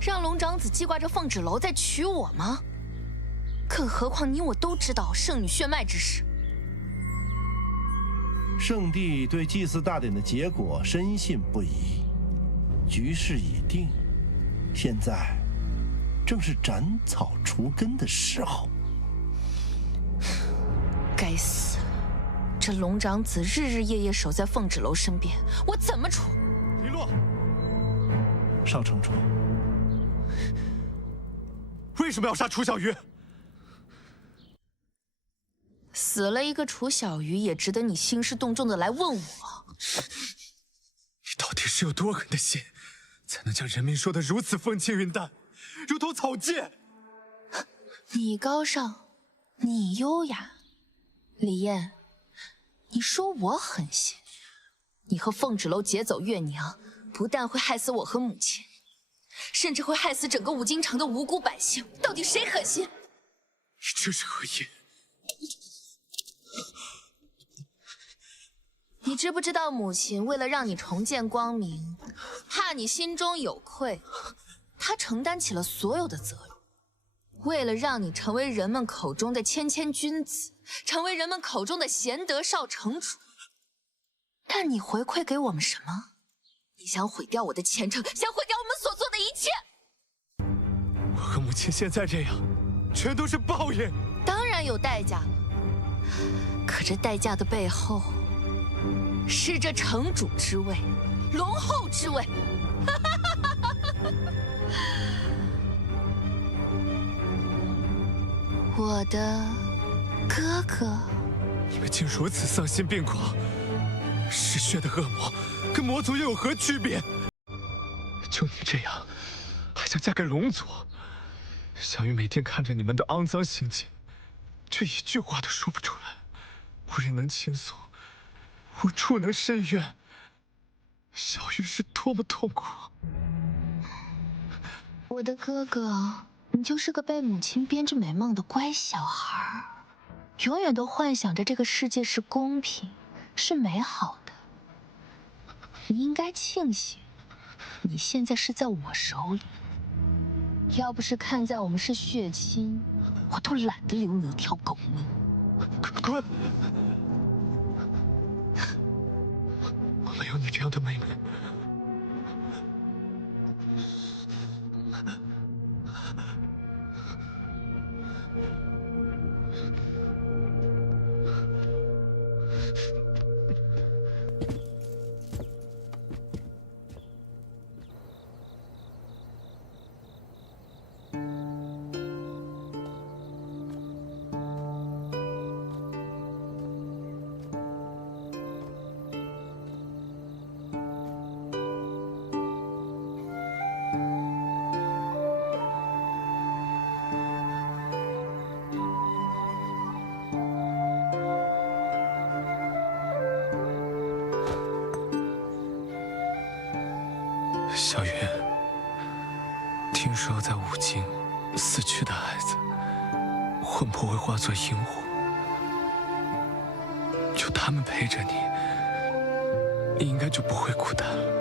让龙长子记挂着凤芷楼再娶我吗？更何况你我都知道圣女血脉之事。圣帝对祭祀大典的结果深信不疑，局势已定，现在正是斩草除根的时候。该死！这龙长子日日夜夜守在凤芷楼身边，我怎么处？李洛，邵城主，为什么要杀楚小鱼？死了一个楚小鱼，也值得你兴师动众的来问我。你到底是有多狠的心，才能将人民说得如此风轻云淡，如同草芥？你高尚，你优雅，李艳，你说我狠心，你和凤芷楼劫走月娘，不但会害死我和母亲，甚至会害死整个五京城的无辜百姓。到底谁狠心？你这是何意？你知不知道母亲为了让你重见光明，怕你心中有愧，她承担起了所有的责任。为了让你成为人们口中的谦谦君子，成为人们口中的贤德少城主，但你回馈给我们什么？你想毁掉我的前程，想毁掉我们所做的一切。我和母亲现在这样，全都是报应。当然有代价了，可这代价的背后，是这城主之位，龙后之位。我的哥哥，你们竟如此丧心病狂！嗜血的恶魔，跟魔族又有何区别？就你这样，还想嫁给龙族？小玉每天看着你们的肮脏行径，却一句话都说不出来，无人能倾诉，无处能伸冤。小玉是多么痛苦！我的哥哥，你就是个被母亲编织美梦的乖小孩，永远都幻想着这个世界是公平、是美好的。你应该庆幸，你现在是在我手里。要不是看在我们是血亲，我都懒得留你一条狗命。滚！我没有你这样的妹妹。小云，听说在五境死去的孩子，魂魄会化作萤火，有他们陪着你，你应该就不会孤单了。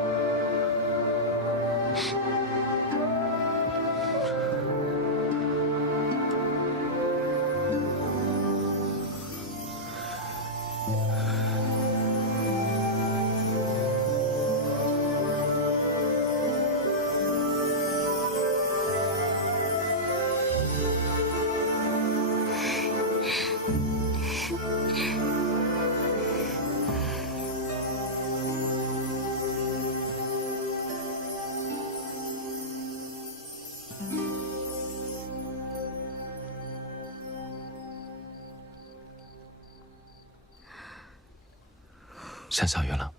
向小云了。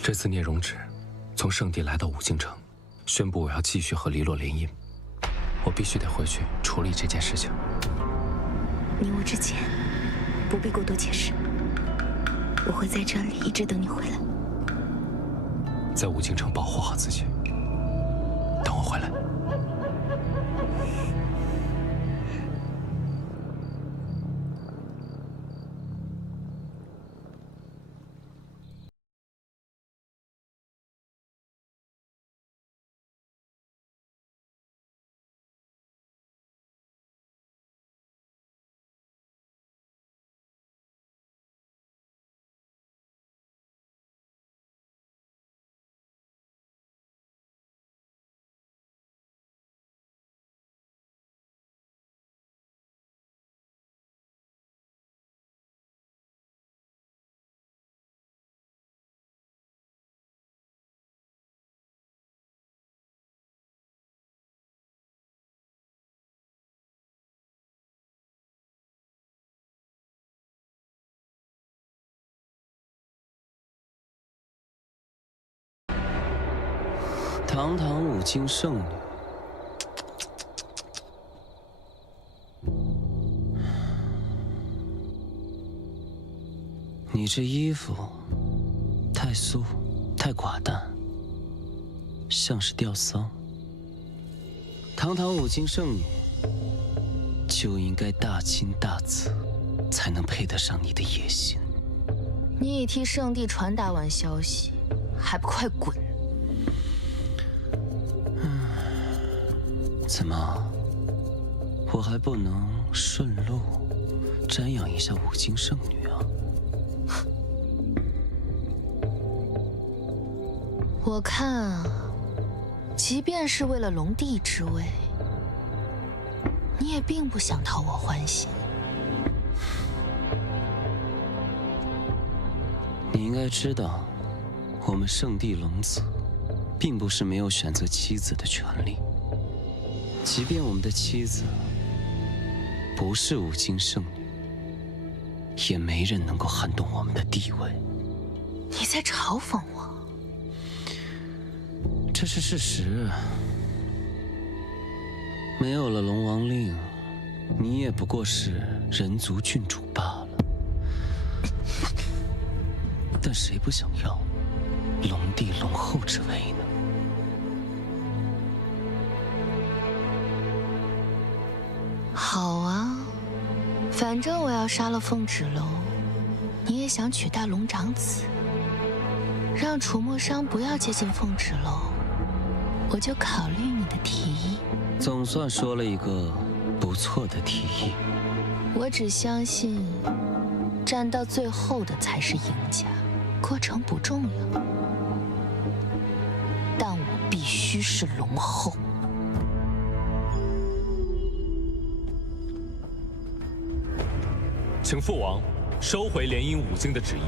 这次聂荣芷从圣地来到五境城，宣布我要继续和黎洛联姻，我必须得回去处理这件事情。你我之间不必过多解释，我会在这里一直等你回来。在五境城保护好自己，等我回来。堂堂五境圣女，你这衣服太素，太寡淡，像是吊丧。堂堂五境圣女，就应该大金大紫，才能配得上你的野心。你已替圣地传达完消息，还不快滚！怎么，我还不能顺路瞻仰一下五境圣女啊？我看啊，即便是为了龙帝之位，你也并不想讨我欢心。你应该知道，我们圣地龙子，并不是没有选择妻子的权利。即便我们的妻子不是五境圣女，也没人能够撼动我们的地位。你在嘲讽我？这是事实。没有了龙王令，你也不过是人族郡主罢了。但谁不想要龙帝龙后之位呢？好啊，反正我要杀了凤芷楼，你也想取代龙长子，让楚墨商不要接近凤芷楼，我就考虑你的提议。总算说了一个不错的提议。我只相信，战到最后的才是赢家，过程不重要，但我必须是龙后。请父王收回联姻五经的旨意。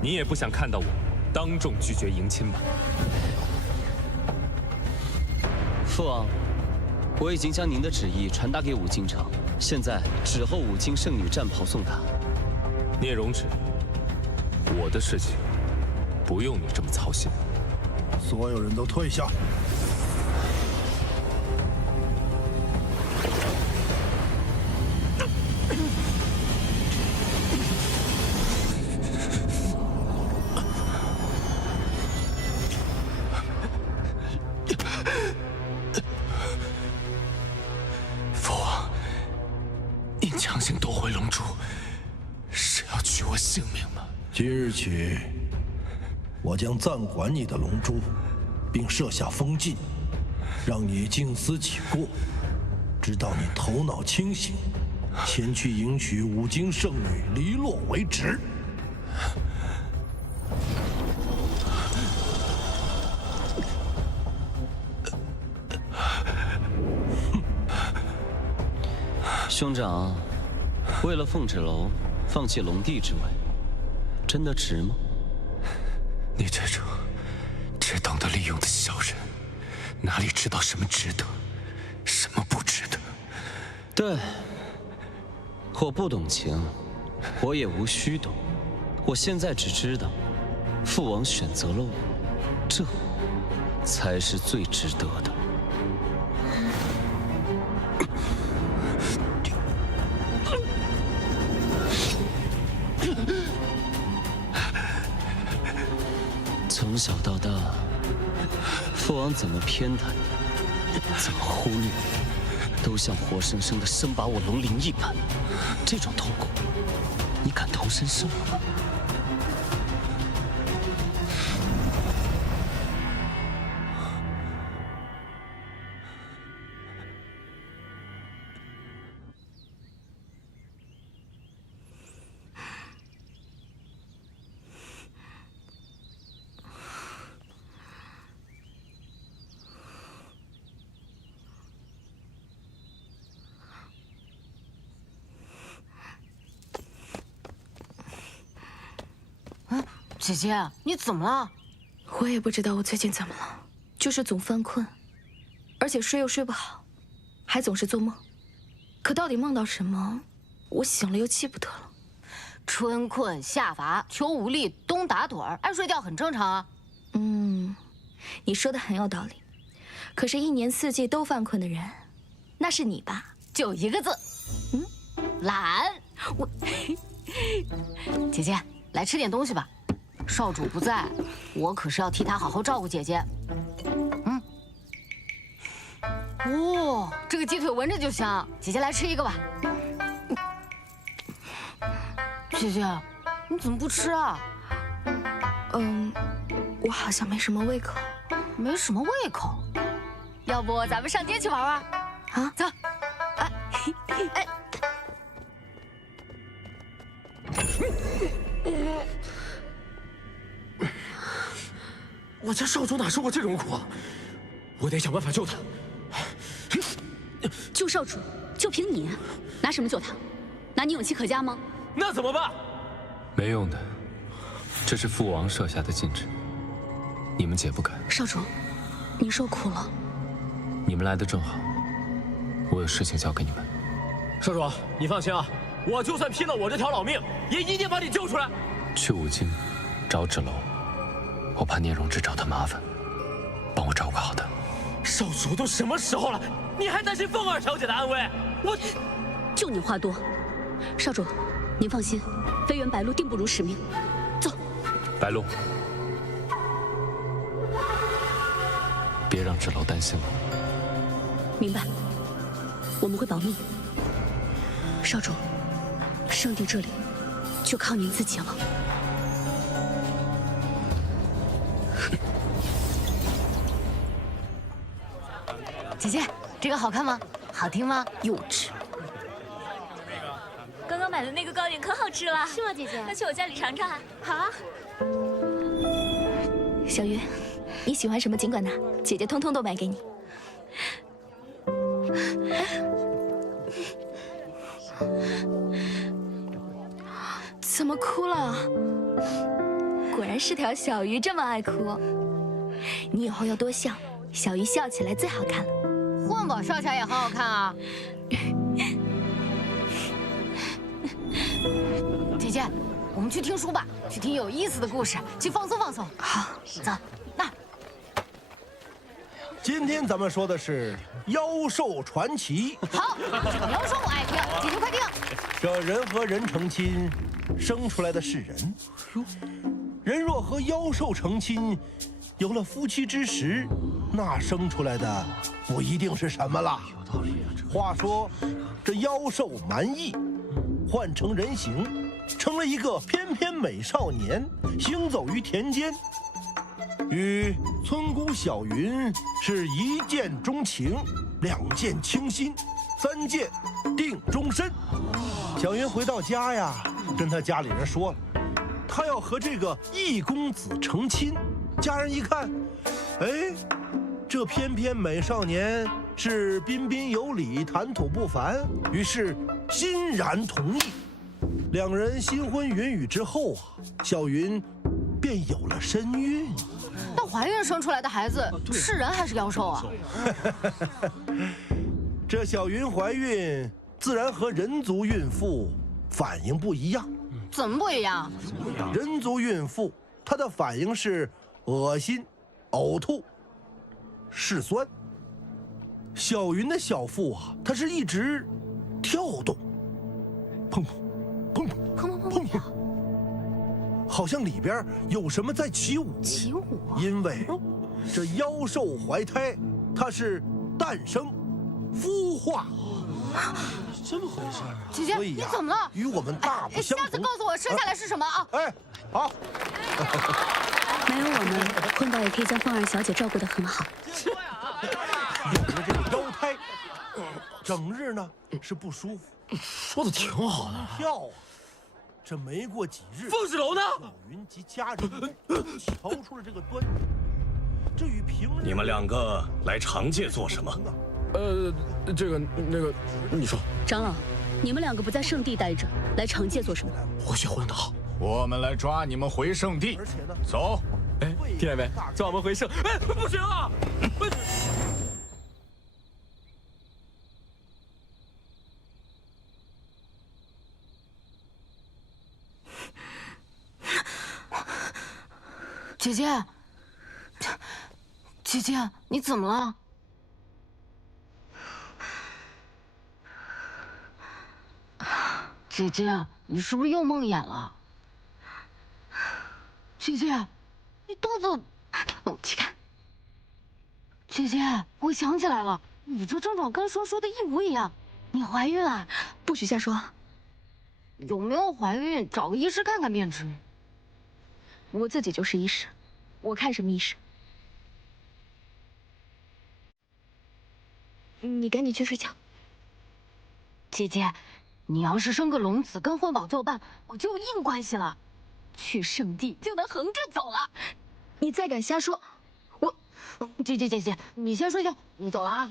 你也不想看到我当众拒绝迎亲吧？父王，我已经将您的旨意传达给武京城，现在只候武京圣女战袍送达。聂荣芷，我的事情不用你这么操心。所有人都退下。父王，您强行夺回龙珠，是要取我性命吗？今日起，我将暂管你的龙珠，并设下封禁，让你静思己过，直到你头脑清醒，前去迎娶五经圣女黎洛为止。兄长，为了凤芷楼放弃龙帝之位，真的值吗？你这种只懂得利用的小人，哪里知道什么值得，什么不值得？对，我不懂情，我也无需懂。我现在只知道，父王选择了我，这才是最值得的。从小到大，父王怎么偏袒你，怎么忽略你，都像活生生的生把我龙鳞一般。这种痛苦，你感同身受吗？姐姐，你怎么了？我也不知道我最近怎么了，就是总犯困，而且睡又睡不好，还总是做梦。可到底梦到什么，我醒了又记不得了。春困夏乏，秋无力，冬打盹儿，爱睡觉很正常啊。你说的很有道理。可是，一年四季都犯困的人，那是你吧？就一个字，懒。姐姐，来吃点东西吧。少主不在，我可是要替他好好照顾姐姐。哇，这个鸡腿闻着就香，姐姐来吃一个吧。姐姐，你怎么不吃啊？我好像没什么胃口。没什么胃口？要不咱们上街去玩玩？啊，走。我家少主哪受过这种苦啊！我得想办法救他。救少主，就凭你，拿什么救他？拿你勇气可嘉吗？那怎么办？没用的，这是父王设下的禁制，你们解不开。少主，你受苦了。你们来的正好，我有事情交给你们。少主，你放心啊，我就算拼了我这条老命，也一定把你救出来。去武京，找芷楼。我怕聂荣芷找他麻烦，帮我照顾好他。少主都什么时候了，你还担心凤儿小姐的安危？我就你话多。少主，您放心，飞原白鹿定不辱使命。走。白鹿，别让芷楼担心了。明白，我们会保密。少主，圣地这里就靠您自己了。姐姐，这个好看吗？好听吗？幼稚。刚刚买的那个糕点可好吃了，是吗，姐姐？那去我家里尝尝。好啊。小鱼，你喜欢什么尽管拿，姐姐通通都买给你。怎么哭了？果然是条小鱼，这么爱哭。你以后要多笑，小鱼笑起来最好看了。换宝笑起来也很好看啊。姐姐，我们去听书吧，去听有意思的故事，去放松放松。好，走。那今天咱们说的是妖兽传奇。好，讲妖兽我爱听，姐姐快听。这人和人成亲，生出来的是人。人若和妖兽成亲，有了夫妻之实，那生出来的不一定是什么了。有道理啊。话说，这妖兽蛮夷换成人形，成了一个翩翩美少年，行走于田间，与村姑小云是一见钟情，两见倾心，三见定终身。小云回到家呀，跟他家里人说了，他要和这个易公子成亲。家人一看，哎，这翩翩美少年是彬彬有礼，谈吐不凡，于是欣然同意。两人新婚云雨之后啊，小云便有了身孕。那怀孕生出来的孩子是人还是妖兽啊？这小云怀孕，自然和人族孕妇反应不一样。怎么不一样？人族孕妇她的反应是恶心、呕吐、嗜酸。小云的小腹啊，它是一直跳动，砰砰砰砰砰砰，好像里边有什么在起舞。起舞？因为这妖兽怀胎，它是诞生、孵化。这么回事？姐姐，你怎么了？与我们大不相同。下次告诉我生下来是什么啊？哎，好。没有我们，坤宝也可以将凤儿小姐照顾得很好。有了这个妖胎，整日呢是不舒服。说的挺好的。跳啊！这没过几日，凤纸楼呢？小云及家人瞧出了这个端倪。这与平日你们两个来长界做什么？这个那个，你说。长老，你们两个不在圣地待着，来长界做什么？我学混得好。我们来抓你们回圣地。走。哎，听见没？抓我们回圣。哎，不行啊！姐姐，姐姐，你怎么了？姐姐，你是不是又梦魇了？姐姐，你肚子……去看。姐姐，我想起来了，你这症状跟说的一模一样，你怀孕了？不许瞎说。有没有怀孕，找个医师看看便知。我自己就是医师，我看什么医师？你赶紧去睡觉。姐姐，你要是生个龙子跟混宝作伴，我就有硬关系了，去圣地就能横着走了。你再敢瞎说，我……姐，你先睡觉，你走了啊。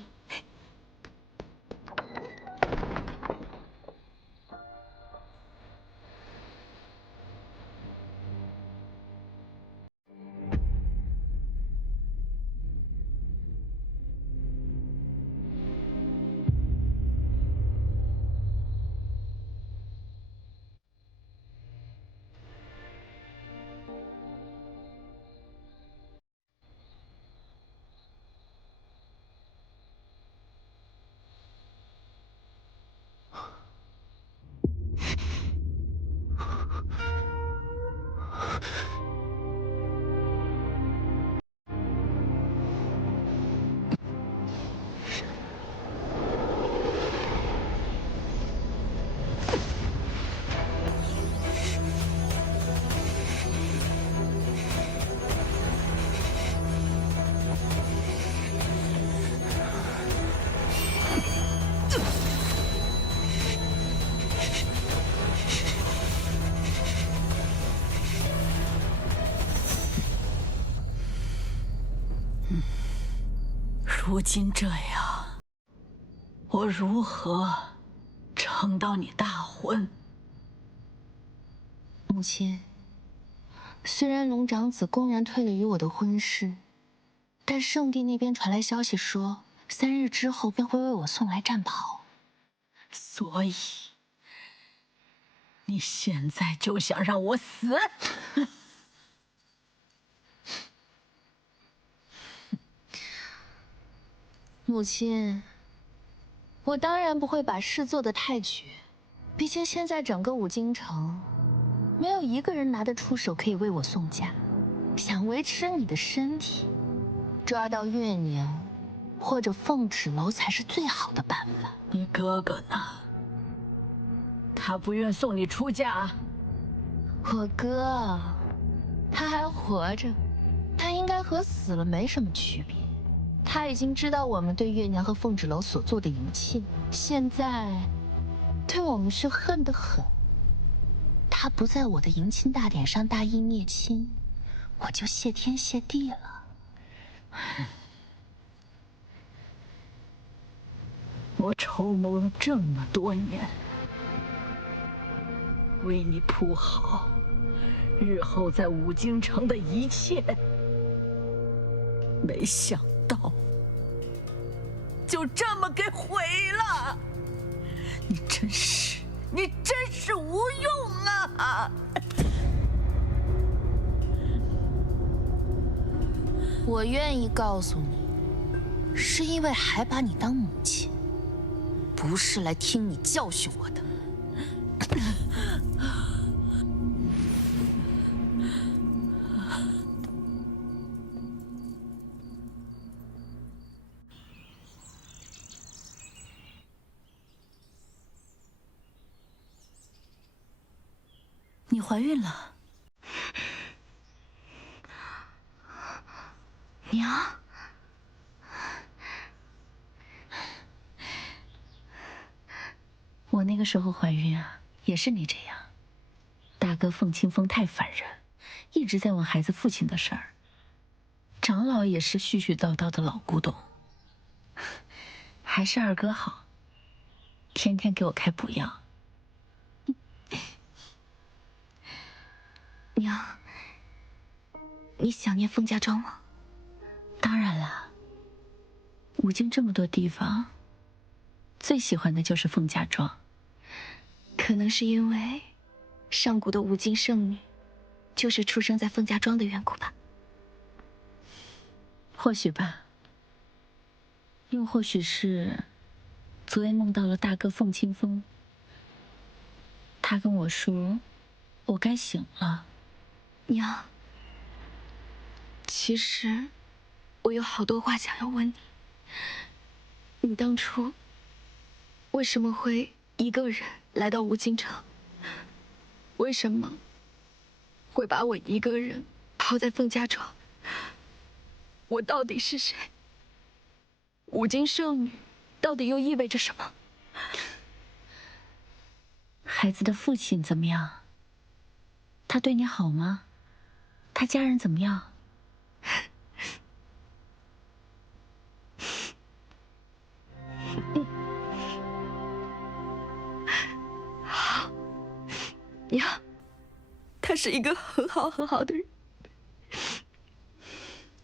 如今这样，我如何撑到你大婚？母亲，虽然龙长子公然退了与我的婚事，但圣地那边传来消息说，3日之后便会为我送来战袍。所以，你现在就想让我死？母亲，我当然不会把事做得太绝，毕竟现在整个五京城，没有一个人拿得出手可以为我送嫁。想维持你的身体，抓到月娘或者凤齿楼才是最好的办法。你哥哥呢？他不愿送你出嫁？我哥，他还活着，他应该和死了没什么区别。他已经知道我们对月娘和凤纸楼所做的一切，现在对我们是恨得很。他不在我的迎亲大典上大义灭亲，我就谢天谢地了。我筹谋了这么多年，为你铺好日后在五京城的一切，没想到就这么给毁了！你真是无用啊！我愿意告诉你，是因为还把你当母亲，不是来听你教训我的。你怀孕了，娘。我那个时候怀孕啊，也是你这样。大哥凤清风太烦人，一直在问孩子父亲的事儿。长老也是絮絮叨叨的老古董，还是二哥好，天天给我开补药。娘，你想念凤家庄吗？当然啦，五京这么多地方，最喜欢的就是凤家庄。可能是因为上古的五京圣女就是出生在凤家庄的缘故吧。或许吧，又或许是昨夜梦到了大哥凤清风，他跟我说我该醒了。娘，其实我有好多话想要问你。你当初为什么会一个人来到五京城？为什么会把我一个人抛在凤家庄？我到底是谁？五京圣女到底又意味着什么？孩子的父亲怎么样？他对你好吗？他家人怎么样？好，娘，他是一个很好的人。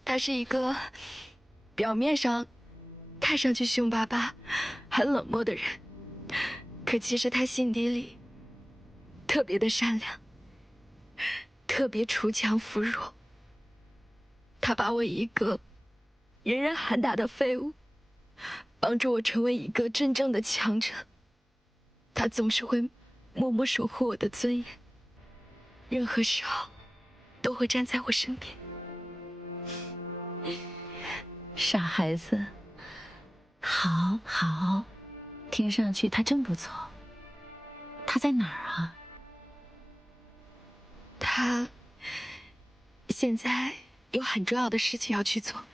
他是一个表面上看上去凶巴巴、很冷漠的人，可其实他心底里特别的善良，特别锄强扶弱。他把我一个人人喊打的废物，帮助我成为一个真正的强者。他总是会默默守护我的尊严，任何时候都会站在我身边。傻孩子，好，听上去他真不错。他在哪儿啊？他现在有很重要的事情要去做，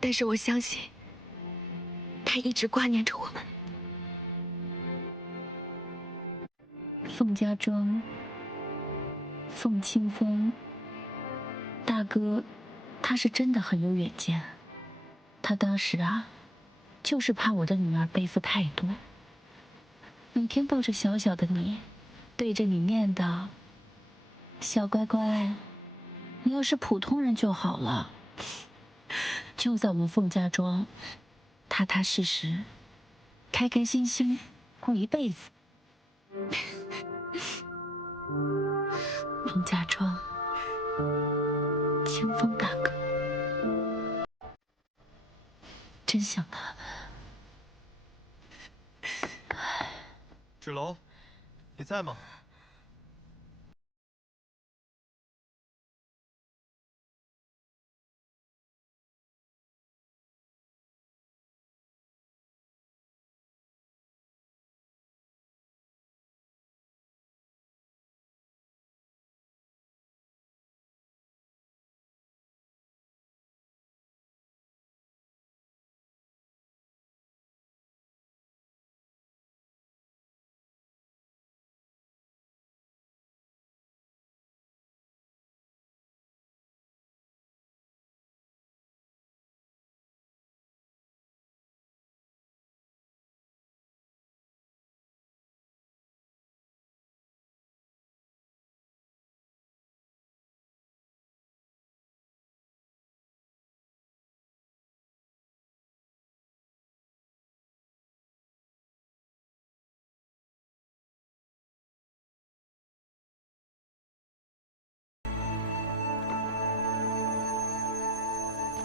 但是我相信他一直挂念着我们。凤家庄，凤清风，大哥，他是真的很有远见。他当时啊，就是怕我的女儿背负太多，每天抱着小小的你，对着你念叨：“小乖乖，你要是普通人就好了，就在我们凤家庄，踏踏实实，开开心心过一辈子。”凤家庄，清风大哥，真想他。芷楼，你在吗？